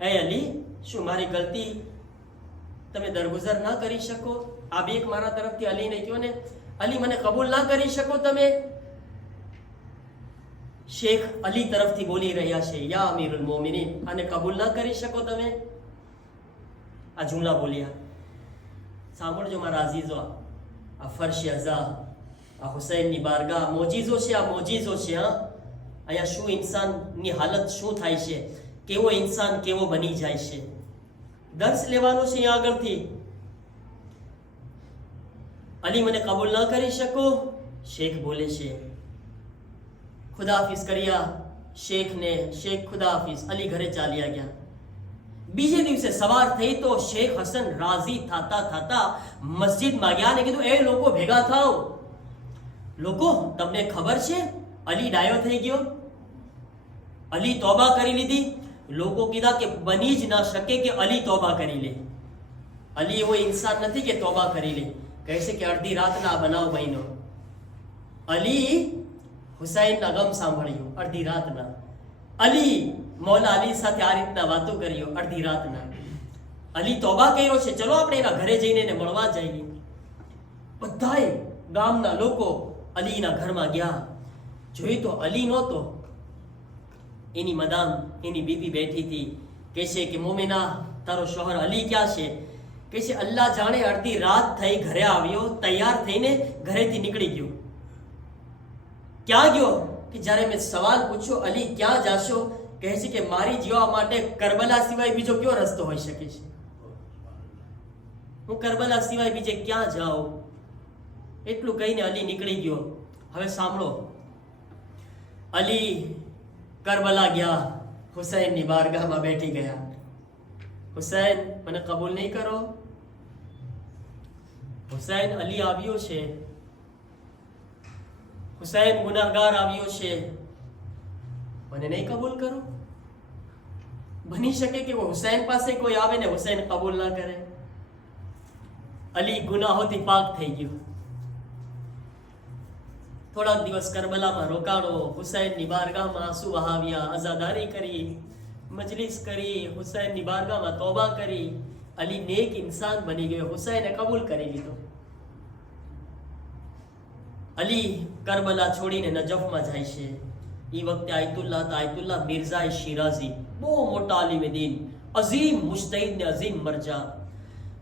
એ અલી, શું મારી ગલતી તમે દરગુજર ના કરી શકો? આ બે એક મારા તરફથી અલીને કહો ને. અલી મને કબૂલ ના કરી શકો તમે? શેખ અલી તરફથી બોલી રહ્યા છે, યા અમીરુલ મોમિનીન, આને કબૂલ ના કરી શકો તમે? આ જુમલા બોલ્યા. સાંભળજો મારા અઝીઝો, આ ફર્શ અઝા, આ હુસૈનની બારગાહ મોજીઝો છે, આ મોજીઝો છે. હા, અહીંયા શું ઇન્સાનની હાલત શું થાય છે, કેવો ઇન્સાન કેવો બની જાય છે. દર્શ લેવાનો છે અહીંયા આગળથી. અલી મને કબૂલ ના કરી શકો? શેખ બોલે છે. ખુદાહાફિઝ કર્યા શેખને. શેખ ખુદાહાફિઝ, અલી ઘરે ચાલ્યા ગયા. બીજે દિવસે સવાર થઈ તો શેખ હસન રાજી થતા થતા મસ્જિદમાં ગયા ને કીધું, એ લોકો ભેગા થાવ. લોકો, તમને ખબર છે અલી ડાયો થઈ ગયો, અલી તોબા કરી લીધી. લોકો કીધા કે બની જ ના શકે કે અલી તોબા કરી લે. અલી એવો ઇન્સાન નથી કે તોબા કરી લે. કહે છે કે અડધી રાતના બનાવ બન્યો. અલી હુસૈનના ગમ સાંભળ્યું અડધી રાતના. અલી મૌલા અલી સાથે આ રીતના વાતો કર્યો અડધી રાતના. અલી તોબા કર્યો છે, ચલો આપણે એના ઘરે જઈને એને મળવા જઈએ. બધાએ ગામના લોકો અલીના ઘરમાં ગયા. જોઈ તો અલી નહોતો. એની મદામ, એની બીબી બેઠી હતી. કહે છે કે મોમિના, તારો શોહર અલી ક્યાં છે? કહે છે અલ્લાહ જાણે, અડધી રાત થઈ ઘરે આવ્યો, તૈયાર થઈને ઘરેથી નીકળી ગયો. ક્યાં ગયો? કે જ્યારે મેં સવાલ પૂછ્યો અલી ક્યાં જાશો, કહે છે કે મારી જીવા માટે કરબલા સિવાય બીજો કયો રસ્તો હોઈ શકે છે? હું કરબલા સિવાય બીજે ક્યાં જાઉં? એટલું કહીને અલી નીકળી ગયો. હવે સાંભળો, અલી કરબલા ગયા, હુસૈનની બારગાહમાં બેઠી ગયા. હુસૈન, મને કબૂલ નહીં કરો? હુસૈન, અલી આવ્યો છે. હુસૈન ગુનાહગાર આવ્યો છે, મને નહીં કબૂલ કરો? બની શકે કે હુસૈન પાસે કોઈ આવે ને હુસૈન કબૂલ ના કરે. અલી ગુનાહોથી પાક થઈ ગયો. થોડાક દિવસ કરબલામાં રોકાણો. હુસૈનની બારગાહમાં આંસુ વહાવ્યા, અઝાદારી કરી, મજલિસ કરી, હુસૈનની બારગાહમાં તોબા કરી. અલી નેક ઇન્સાન બની ગયો, હુસૈને કબૂલ કરી લીધો. અલી કરબલા છોડીને નજફમાં જાય છે. એ વખતે આયતુલ્લાહ હતા, આયતુલ્લાહ મિર્ઝા શિરાઝી, બહુ મોટા આલિમ દીન, અઝીમ મુજતહિદ ને અઝીમ મરજા.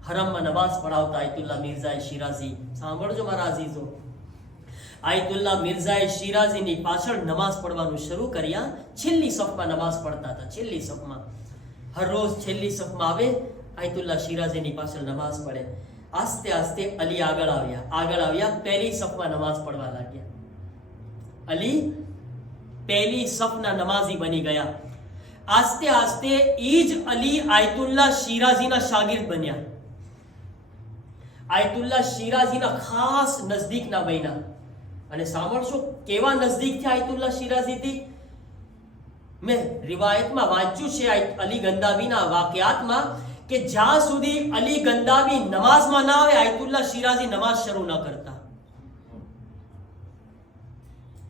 હરમમાં નમાઝ પઢાવતા આયતુલ્લાહ મિર્ઝા શિરાઝી. સાંભળજો મારા અઝીઝો, આયતુલ્લાહ મિર્ઝા શિરાઝીની પાછળ નમાઝ પઢવાનું શરૂ કર્યા. છેલ્લી સફમાં નમાઝ પઢતા હતા, છેલ્લી સફમાં. હર રોજ છેલ્લી સફમાં આવે, આયતુલ્લાહ શિરાઝીની પાછળ નમાઝ પઢે. આસ્તે આસ્તે અલી આગળ આવ્યા, પહેલી સફમાં નમાઝ પઢવા લાગ્યા. અલી પહેલી સફના નમાઝી બની ગયા. આસ્તે આસ્તે ઈ જ અલી આયતુલ્લાહ શિરાઝીના શાગિર્દ બન્યા. આયતુલ્લાહ શિરાઝીના ખાસ નજદીકના બન્યા. અને સાંભળશો કેવા નજદીકથી આયતુલ્લાહ શિરાઝીથી. મેં રિવાયતમાં વાંચ્યું છે અલી ગંદાબીના વાકયાતમાં કે જ્યાં સુધી અલી ગંદાબી નમાઝમાં ના આવે, આયતુલ્લાહ શિરાઝી નમાઝ શરૂ ન કરતા.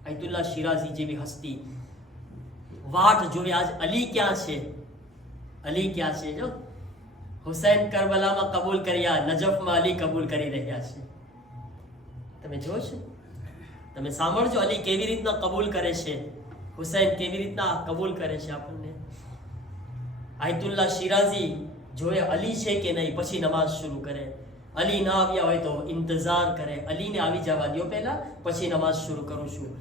આયતુલ્લાહ શિરાઝી જેવી હસ્તી વાટ જોવે. આજ અલી ક્યાં છે? અલી ક્યાં છે? જો હુસૈન કરબલામાં કબૂલ કર્યા, નજફમાં અલી કબૂલ કરી રહ્યા છે. તમે જોશો, તમે સાંભળજો અલી કેવી રીતના કબૂલ કરે છે, હુસૈન કેવી રીતના કબૂલ કરે છે આપણને. આયતુલ્લાહ શિરાઝી જોએ અલી છે કે નહીં, પછી નમાઝ શરૂ કરે. અલી ના આવ્યા હોય તો ઇંતજાર કરે, અલીને આવી જવા દો પહેલા, પછી નમાઝ શરૂ કરું છું.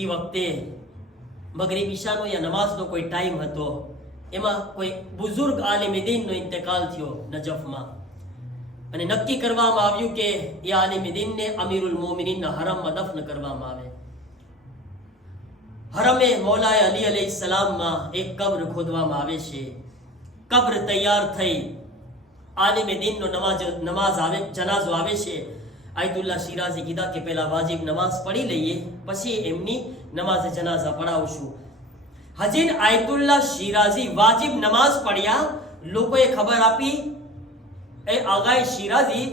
એ વખતે મગરીબ ઈશાનો યા નમાઝનો કોઈ ટાઈમ હતો. એમાં કોઈ બુઝુર્ગ આલિમે દીનનો ઇંતકાલ થયો નજફમાં, અને નક્કી કરવામાં આવ્યું કે એ આલિમે દીનને અમીરુલ મોમિનીનના હરમમાં દફન કરવામાં આવે. હરમે મૌલાએ અલી અલૈહિસ્સલામમાં એક કબ્ર ખોદવામાં આવે છે. કબ્ર તૈયાર થઈ, આલિમે દીનનો નમાઝ આવે, જનાઝો આવે છે. આયતુલ્લા શિરાઝી કીધા કે પહેલા વાજિબ નમાઝ પઢી લઈએ, પછી એમની નમાઝ જનાઝા પઢાવશું. હજીન આયતુલ્લા શિરાઝી વાજિબ નમાઝ પઢ્યા, લોકોએ ખબર આપી એ આગાએ શિરાઝી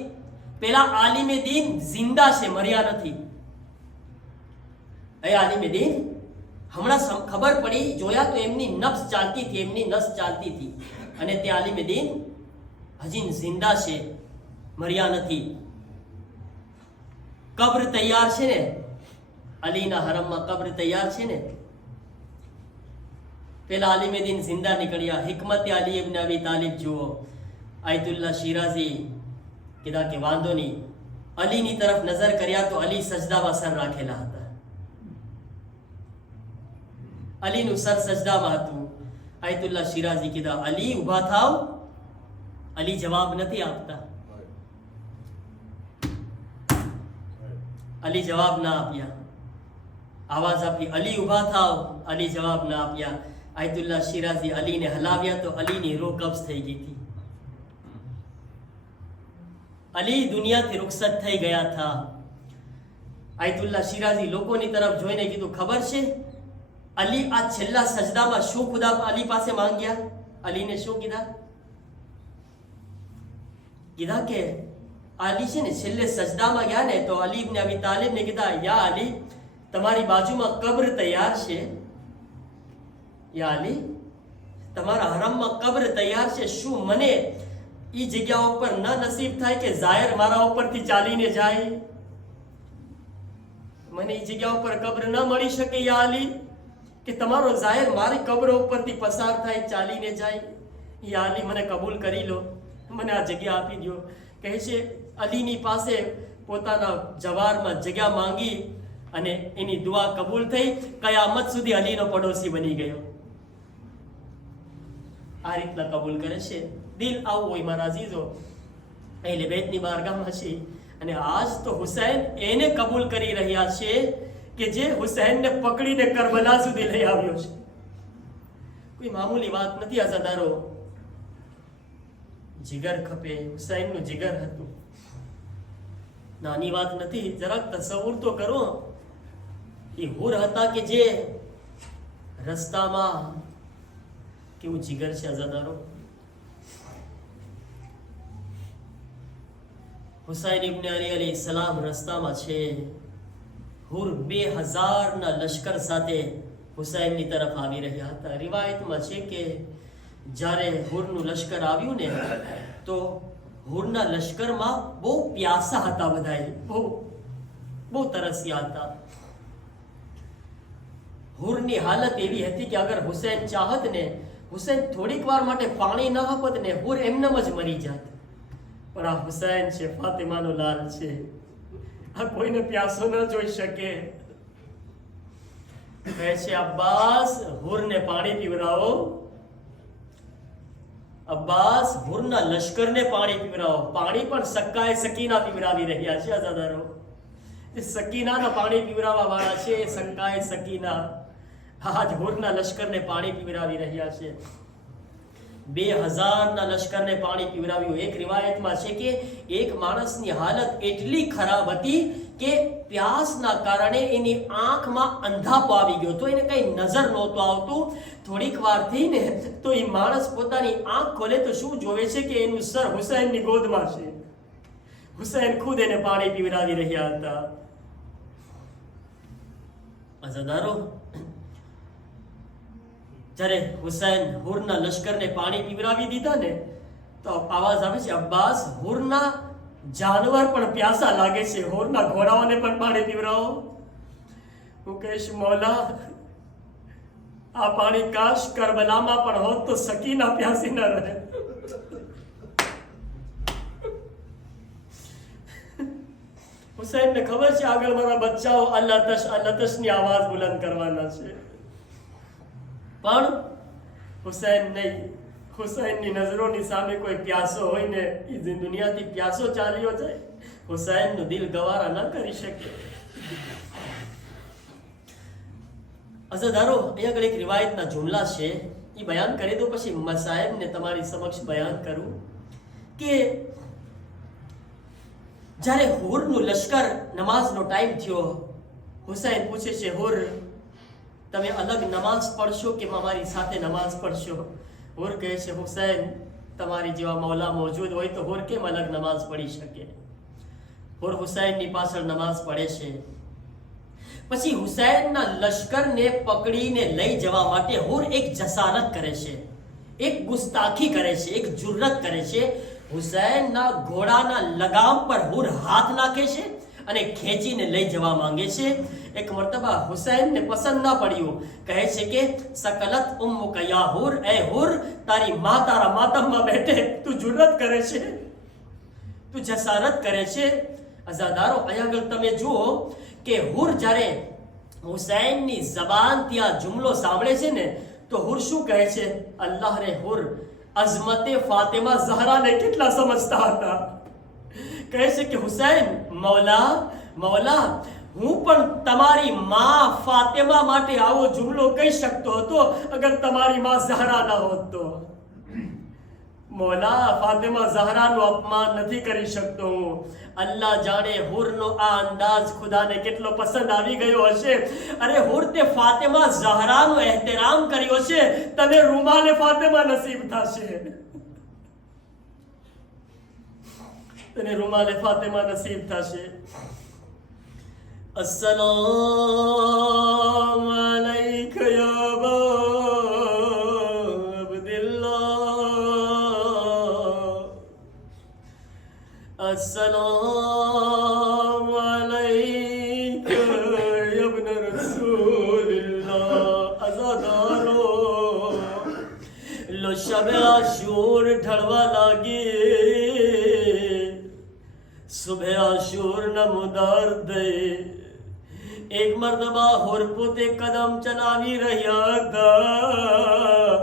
પેલા આલિમે દીન જિંદા છે, મર્યા નથી. એ આલિમે દીન હમણાં ખબર પડી, જોયા તો એમની નફ્સ ચાલતી હતી, એમની નસ ચાલતી હતી, અને તે આલિમે દીન હજી જિંદા છે, મર્યા નથી. કબ્ર તૈયાર છે ને, અલીના હરમમાં કબ્ર તૈયાર છે ને. પેલા આલિમે દીન જિંદા નીકળ્યા. હિકમત અલી ઇબ્ન અબી તાલિબ જુઓ. આયતુલ્લા શિરાઝી કીધા કે વાંધો નહીં. અલીની તરફ નજર કર્યા તો અલી સજદામાં સર રાખેલા હતા. અલીનું સર સજદામાં હતું. આયતુલ્લા શિરાઝી કીધા અલી ઊભા થાવ. અલી જવાબ નથી આપતા. અલી જવાબ ના આપ્યા. આવાજ આપી અલી ઊભા થાવ. અલી જવાબ ના આપ્યા. આયતુલ્લા શિરાઝી અલીને હલાવ્યા તો અલીની રૂહ કબ્ઝ થઈ ગઈ હતી. અલી દુનિયાથી રૂખસત થઈ ગયા હતા. આયતુલ્લા શિરાઝી લોકોની તરફ જોઈને કીધું ખબર છે અલી આ છેલ્લા સજદામાં શું ખુદા અલી પાસે માંગ્યા? અલીને શું કીધા? કીધા કે અલી છે ને છેલ્લે સજદામાં ગયા ને તો અલી ઇબ્ન અબી તાલિબને કીધા યા અલી તમારી બાજુમાં કબ્ર તૈયાર છે. યા અલી તમારા હરમમાં કબ્ર તૈયાર છે, શું મને ઈ જગ્યા ઉપર ન નસીબ થાય કે જાહેર મારા ઉપરથી ચાલીને જાય? મને ઈ જગ્યા ઉપર કબ્ર ન મળી શકે યા અલી, કે તમારો જાહેર મારી કબ્ર ઉપરથી પસાર થાય, ચાલીને જાય? યા અલી મને કબૂલ કરી લો, મને આ જગ્યા આપી દો. કહે છે અલીની પાસે પોતાના જવારમાં જગ્યા માંગી અને એની દુઆ કબૂલ થઈ. કયામત સુધી અલીનો પડોશી બની ગયો. આ રીતના કબૂલ કરે છે. દિલ આવું હોય મારા અઝીઝો. એટલે બેતની બારગાહમાં છે અને આજ તો હુસૈન એને કબૂલ કરી રહ્યા છે કે જે હુસૈનને પકડીને કરબલા સુધી લઈ આવ્યો છે. કોઈ મામૂલી વાત નથી આઝાદારો. જીગર ખપે. હુસૈનનું જીગર હતું, નાની વાત નથી. જરાક તસવ્વુર તો કરો. એ હુર હતા કે જે રસ્તામાં કેવું જીગર છે આઝાદારો. હુસૈન ઇબ્ન અલી અલૈહિ સલામ રસ્તામાં છે. હુર 2000 ના લશ્કર સાથે હુસૈનની તરફ આવી રહ્યા હતા. રિવાયતમાં છે કે જ્યારે હુરનું લશ્કર આવ્યું ને તો હુરના લશ્કરમાં બહુ પ્યાસા હતા. બધાએ બહુ તરસ્યા હતા. હુરની હાલત એવી હતી કે અગર હુસૈન ચાહત ને, હુસૈન થોડીક વાર માટે પાણી ન આપત ને, હુર એમનેમ જ મરી જાત. પણ આ હુસૈન છે, ફાતિમાનો લાલ છે, આ કોઈને પ્યાસો ન જોઈ શકે. કહે છે અબ્બાસ હુરને પાણી પીવડાવો. અબ્બાસ હુરના લશ્કરને પાણી પીવડાવો. પાણી પણ સક્કાએ સકીના પીવડાવી રહ્યા છે આઝાદારો. એ સકીનાના પાણી પીવડાવવા વાળા છે. સક્કાએ સકીના આજ હુરના લશ્કરને પાણી પીવડાવી રહ્યા છે. 2000 ના લશ્કરને પાણી પીવડાવ્યું. એક રિવાયતમાં છે કે એક માણસની હાલત એટલી ખરાબ હતી કે પ્યાસના કારણે એની આંખમાં અંધાપો આવી ગયો તો એને કઈ નજર નહોતું આવતું. થોડીક વાર થઈને તો એ માણસ પોતાની આંખ ખોલે તો શું જોવે છે કે એનું સર હુસૈનની ગોદમાં છે. હુસૈન ખુદ એને પાણી પીવડાવી રહ્યા હતા. અઝાદારો, જ્યારે હુસૈન હુરના લશ્કરને પાણી પીવડાવી દીધા ને તો આવાજ આવે છે અબ્બાસ હુરના જાનવર પણ પ્યાસા લાગે છે, હુરના ઘોડાઓને પણ પાણી પીવડાવો. હું કહીશ મૌલા આ પાણી કાશ કરબલામાં પણ હોત તો સકીના પ્યાસી ન રહે. હુસૈનને ખબર છે આગળ મારા બચ્ચાઓ અલ્લાતશની આવાજ બુલંદ કરવાના છે. પણ હુસૈન નહીં. હુસૈનની નજરોની સામે કોઈ પ્યાસો હોય ને, એ દુનિયાથી પ્યાસો ચાલ્યો જાય, હુસૈનનું દિલ ગવારા ન કરી શકે. અઝાદારો, અહીંયા આગળ એક રિવાયતના જુમલા છે, એ બયાન કરી દો, પછી મસાહેબને તમારી સમક્ષ બયાન કરું કે જ્યારે હુરનું લશ્કર નમાઝનો ટાઈમ થયો, હુસૈન પૂછે છે, હુર તમે અલગ નમાઝ પડશો કે અમારી સાથે નમાઝ પડશો? હુર કહે છે, હુસૈન તમારી જેવા મૌલા મોજૂદ હોય તો હુર કેમ અલગ નમાઝ પડી શકે? હુર હુસૈનની પાછળ નમાઝ પડે છે. પછી હુસૈનના લશ્કરને પકડીને લઈ જવા માટે હુર એક જસારત કરે છે, એક ગુસ્તાખી કરે છે, એક જુર્રત કરે છે. હુસૈનના ઘોડાના લગામ પર હુર હાથ નાખે છે અને ખેંચીને લઈ જવા માંગે છે. એક મર્તબા હુસૈનને પસંદ ના પડ્યું, કહે છે કે સકલત ઉમ્મુક યા હુર, એ હુર તારી માં તારા માતમમાં બેઠે, તું જુર્રત કરે છે, તું જસારત કરે છે. અઝાદારો, અહીંયા આગળ તમે જુઓ કે હુર જ્યારે હુસૈનની જબાનથી આ જુમલો સાંભળે છે ને તો હુર શું કહે છે? અલ્લાહ રે, હુર અઝમતે ફાતિમા ઝહરાને કેટલા સમજતા હતા. કહે છે કે હુસૈન, મૌલા મૌલા, હું પણ તમારી માં ફાતિમા માટે આવો જુમલો કહી શકતો હતો અગર તમારી માં ઝહરા ના હોત તો. મૌલા, ફાતિમા ઝહરાનું અપમાન નથી કરી શકતો હું. અલ્લાહ જાણે હુરનો આ અંદાજ ખુદાને કેટલો પસંદ આવી ગયો હશે. અરે હુર, તે ફાતિમા ઝહરાનો એહતરામ કર્યો છે, તને રૂમાલે ફાતિમા નસીબ થશે, તને રૂમાલે ફાતિમા નસીબ થશે. अस्सलाम अलैका या अबा अब्दिल्लाह, अस्सलाम अलैका या इब्न रसूलिल्लाह. अज़ादारो, लो शब आशूर ढळवा लागी, सुबह आशूर नमदार दे. એક મર્તબા હુર પોતે કદમ ચલાવી રહ્યા હતા,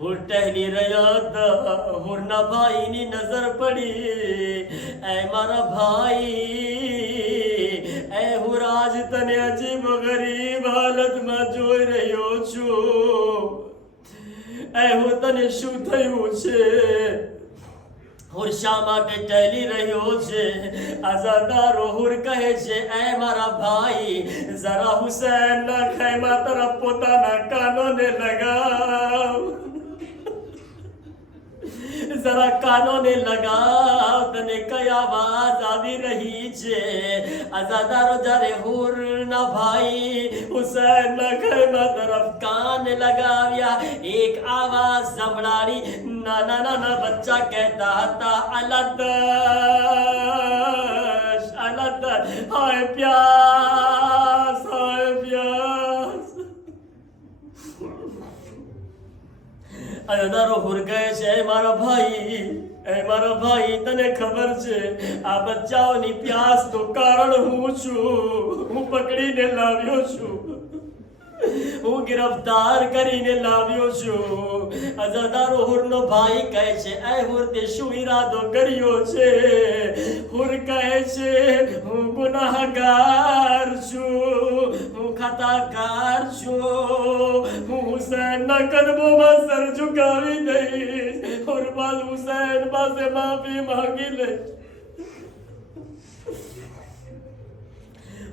હુર ટહેલી રહ્યા હતા. હુરના ભાઈની નજર પડી. એ મારા ભાઈ, એ હુર આજ તને અજીબ ગરીબ હાલતમાં જોઈ રહ્યો છું. એ હુર તને શું થયું છે? હુર શા માટે ટહેલી રહ્યો છે? અઝાદારો, હુર કહે છે, એ મારા ભાઈ, જરા હુસૈનના ખૈમા તરફ પોતાના કાનોને લગાવ, જરા કાનોને લગાવ, તને કઈ આવાજ આવી રહી છે? અઝાદારો, જ્યારે હુરના ભાઈ હુસૈનના ખૈમા તરફ કાન લગાવ્યા, એક આવાજ સંભળાવી. નાના નાના બચ્ચા કહેતા હતા, અલતશ અલતશ, હાય પ્યાસ, હાય પ્યાસ. અઝાદારો, હુર કહે છે, એ મારા ભાઈ, એ મારા ભાઈ, તને ખબર છે આ બચ્ચાઓની પ્યાસનું કારણ હું છું. હું પકડીને લાવ્યો છું, હું ગિરફ્તાર કરીને લાવ્યો છું. અઝાદારો, હુરનો ભાઈ કહે છે, એ હુર, તે શું ઈરાદો કર્યો છે? હુર કહે છે, હું ગુનાહગાર છું, હું ખતાકાર છું, હું હુસૈનના કદમોમાં સર ઝુકાવી દઈશ. હુર બાદ હુસૈન પાસે માફી માંગી લઈશ.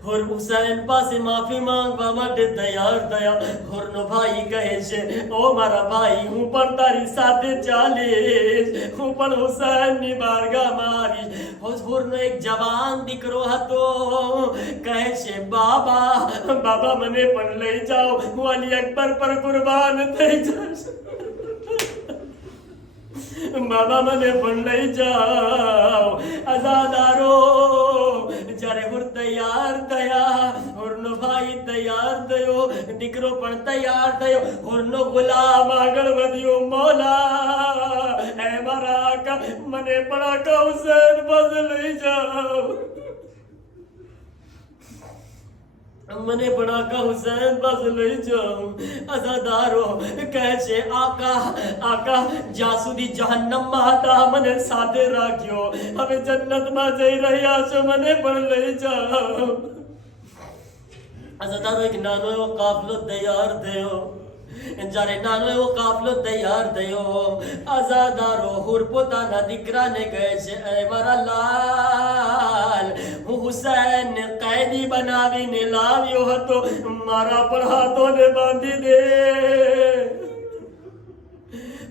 હુર હુસૈન પાસે માફી માંગવા માટે તૈયાર થયા. હુરનો ભાઈ કહે છે, ઓ મારા ભાઈ, હું પણ તારી સાથે ચાલીશ, હું પણ હુસૈનની બારગાહમાં આવીશ. હુરનો એક જવાન દીકરો હતો, કહે છે, બાબા બાબા, મને પણ લઈ જાઓ, હું અલી અકબર પર કુરબાન થઈ જઈશ. બાબા, મને પણ લઈ જાઓ. અઝાદારો, જ્યારે હુર તૈયાર થયા, હુરનો ભાઈ તૈયાર થયો, દીકરો પણ તૈયાર થયો. હુરનો ગુલામ આગળ વધ્યો, મૌલા, એ મારા આકા, મને પણ આકા હુસૈન પાસે લઈ જાઓ, મને પણ આકા હુસૈન પાસે લઈ જાઓ. અઝાદારો કહે છે, આકા આકા, જ્યાં સુધી જહન્નમમાં હતા મને સાથે રાખ્યો, હવે જન્નતમાં જઈ રહ્યા છો, મને પણ લઈ જાઓ. અઝાદારો, એક નાનો એવો કાફલો તૈયાર થયો. જ્યારે નાનો એવો કાફલો તૈયાર થયો, આઝાદારો હુર પોતાના દીકરાને કહે છે, એ મારા લાલ, હું હુસૈન કેદી બનાવીને લાવ્યો હતો, મારા પર હાથોને બાંધી દે,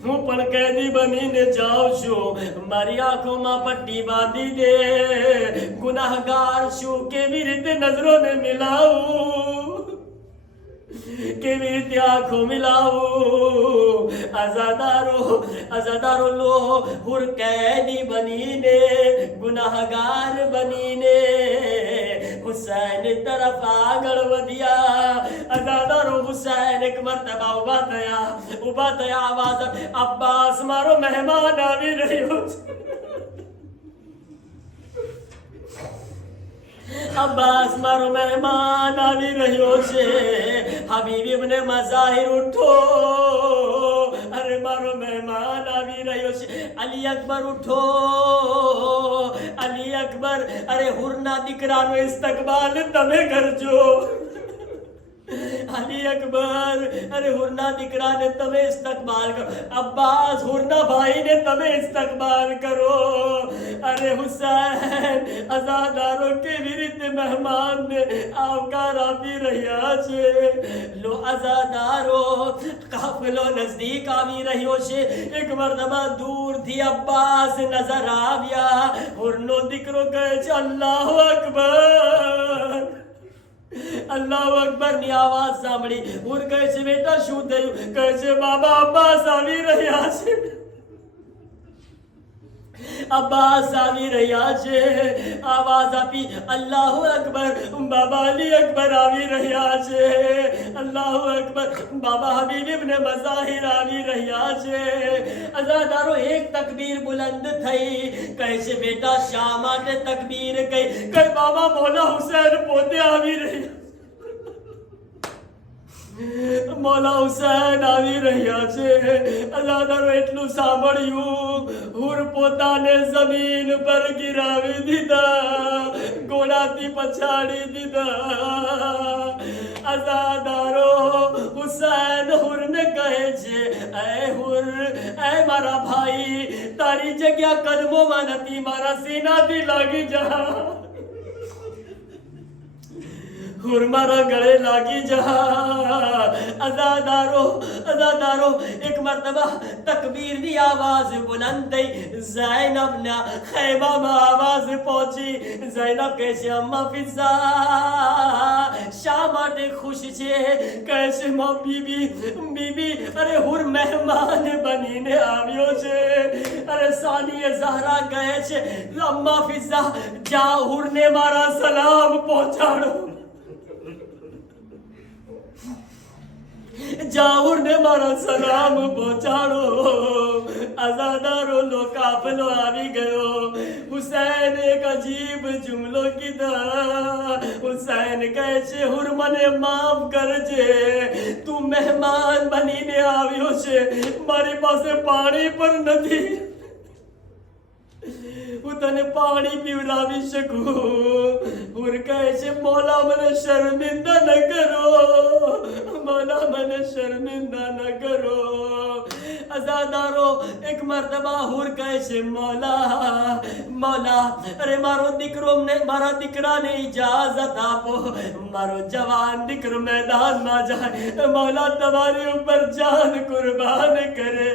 હું પણ કેદી બનીને જાઉં છું, મારી આંખોમાં પટ્ટી બાંધી દે, ગુનાહગાર છું, કેવી રીતે નજરોને મિલાવું, કેવી રીતે આંખો મિલાવું. આઝાદારો લો હુર કેદી બનીને, ગુનાહગાર બનીને હુસૈન તરફ આગળ વધ્યા. આઝાદારો હુસૈન એક મરતબા ઊભા થયા, આવાજ, અબ્બાસ મારો મહેમાન આવી રહ્યો છે, અબ્બાસ મારો મહેમાન આવી રહ્યો છે, હબીબી ઇબ્ને મઝાહિર ઉઠો, અરે મારો મહેમાન આવી રહ્યો છે, અલી અકબર ઉઠો, અલી અકબર, અરે હુરના દીકરાનો ઇસ્તકબાલ તમે કરજો, અલી અકબર, અરે હુરના દીકરાને તમે ઇસ્તકબાલ કરો, અબ્બાસ હુરના ભાઈને તમે ઇસ્તકબાલ કરો, અરે હુસૈન, આઝાદારો કેવી રીતે મહેમાનને આવકાર આપી રહ્યા છે. લો આઝાદારો, કાફલો નજદીક આવી રહ્યો છે. એક મરતબા દૂરથી અબ્બાસ નજર આવ્યા. હુરનો દીકરો કહે છે, અલ્લાહુ અકબર, અલ્લાહુ અકબર ની આવાજ સાંભળી હુર કહે છે, બેટા શું થયું? કહે છે, બાબા અબ્બાસ આવી રહ્યા છે, અબ્બાસ આવી રહ્યા છે. આવાજ આપી, અલ્લાહુ અકબર, બાબા અલી અકબર આવી રહ્યા છે, અલ્લાહુ અકબર, બાબા હબીબ ઇબ્ને મઝાહિર આવી રહ્યા છે. આઝાદારો એક તકબીર બુલંદ થઈ. કહે છે, બેટા શા માટે તકબીર કહી? કહે, બાબા મૌલા હુસૈન પોતે આવી રહ્યા, મૌલા હુસૈન આવી રહ્યા છે. આઝાદારો એટલું સાંભળ્યું, હુર પોતાને જમીન પર ગિરાવી દીધા, ઘોડાથી પછાડી દીધા. આઝાદારો હુસૈન હુરને કહે છે, એ હુર, એ મારા ભાઈ, તારી જગ્યા કદમોમાં નથી, મારા સીનાથી લાગી જા, હુર મારા ગળે લાગી જા. આઝાદારો એક મરતબા તકબીરની આવાજ બુલંદ થઈ. ઝૈનબના ખૈબામાં આવાજ પહોંચી. ઝૈનબ કહે છે, અમ્મા ફિઝા શા માટે ખુશ છે? કહે છે, માં બીબી, અરે હુર મહેમાન બનીને આવ્યો છે. અરે સાનીએ ઝહરા કહે છે, અમ્મા ફિઝા જા હુરને મારા સલામ પહોંચાડો, જાહુર ને મારા સલામ પહોંચાડો. આઝાદારો લો કાફલો આવી ગયો. હુસૈન એક અજીબ જુમલો કીધા. હુસૈન કહે છે, હુર મને માફ કરજે, તું મહેમાન બનીને આવ્યો છે, મારી પાસે પાણી પણ નથી, હું તને પાણી પીવડાવી શકું. હુર કહે છે, મૌલા મને શર્મિંદા ન કરો, મૌલા મને શર્મિંદા ન કરો. આઝાદારો એક મરતબા હુર કહે છે, મૌલા, અરે મારો દીકરો, મારા દીકરાને ઇજાઝત આપો, મારો જવાન દીકરો મેદાનમાં જાય, મૌલા તમારી ઉપર જાન કુરબાન કરે.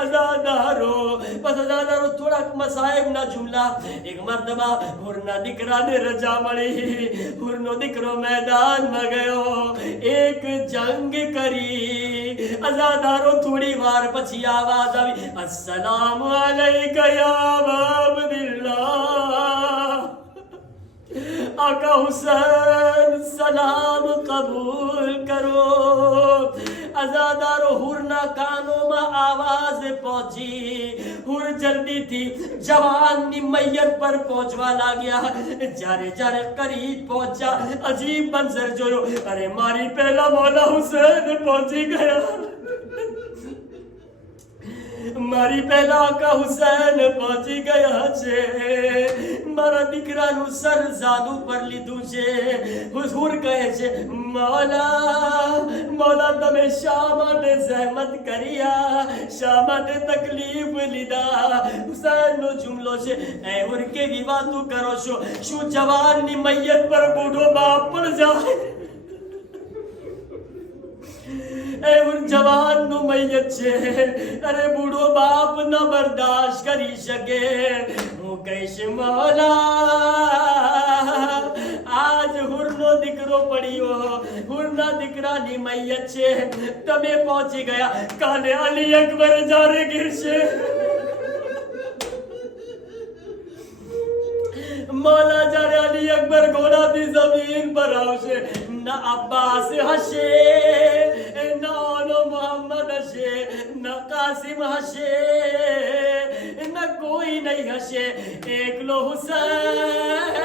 આઝાદારો થોડાક મસાઈબના જુમલા. એક મરતબા હુરના દીકરાને રજા મળી. હુરનો દીકરો મેદાનમાં ગયો, એક જંગ કરી. આઝાદારો થોડી વાર પછી આવાજ આવી, અસ્સલામુ અલૈકા યા અબ્દુલ્લાહ, આકા હુસૈન સલામ કબૂલ કરો. આઝાદારો હુરના કાનોમાં આવાજ પહોંચી. હુર જલ્દીથી જવાનની મૈયત પર પહોંચવા લાગ્યા. જ્યારે કરીબ પહોંચ્યા, અજીબ મંઝર જોયો. અરે મારી પહેલા મૌલા હુસૈન પહોંચી ગયા, મારી પહેલા આકા હુસૈન પહોંચી ગયા છે. મારા દીકરાનું સર જાદુ પર લીધું છે. હુર કહે છે, મૌલા તમે તમે શા માટે જહેમત કર્યા, શા માટે તકલીફ લીધા? હુસૈનનો જુમલો છે, એ હુર કેવી વાતો કરો છો? શું જવાનની મૈયત પર બૂઢો બાપ પણ જાય? એ હુર જવાનનું મૈયત છે, અરે બૂઢો બાપ ન બરદાશ્ત કરી શકે. હું કહીશ મૌલા, આજ હુરનો દીકરો પડ્યો, હુરના દીકરાની મૈયત છે, તમે પહોંચી ગયા, કાલે અલી અકબર જારે ગીરશે. મૌલા જ્યારે અલી અકબર ઘોડાથી જમીન પર આવશે, ના અબ્બાસ હશે, ના ઓલો મોહમ્મદ હશે, ના કાસિમ હશે, ના કોઈ નહીં હશે, એકલો હુસૈન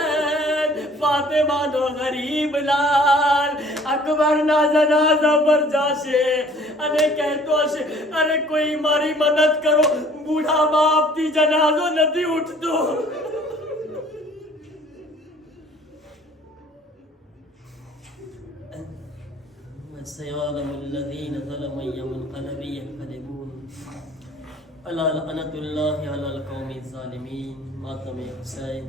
ફાતિમાનો ગરીબ લાલ અકબરના જનાઝા પર જાશે અને કહેતો હશે, અરે કોઈ મારી મદદ કરો, બુઢા બાપથી જનાઝો નથી ઉઠતો. سيعلم الذين ظلموا أي منقلب ينقلبون ألا لعنة الله على القوم الظالمين. ماتم حسين.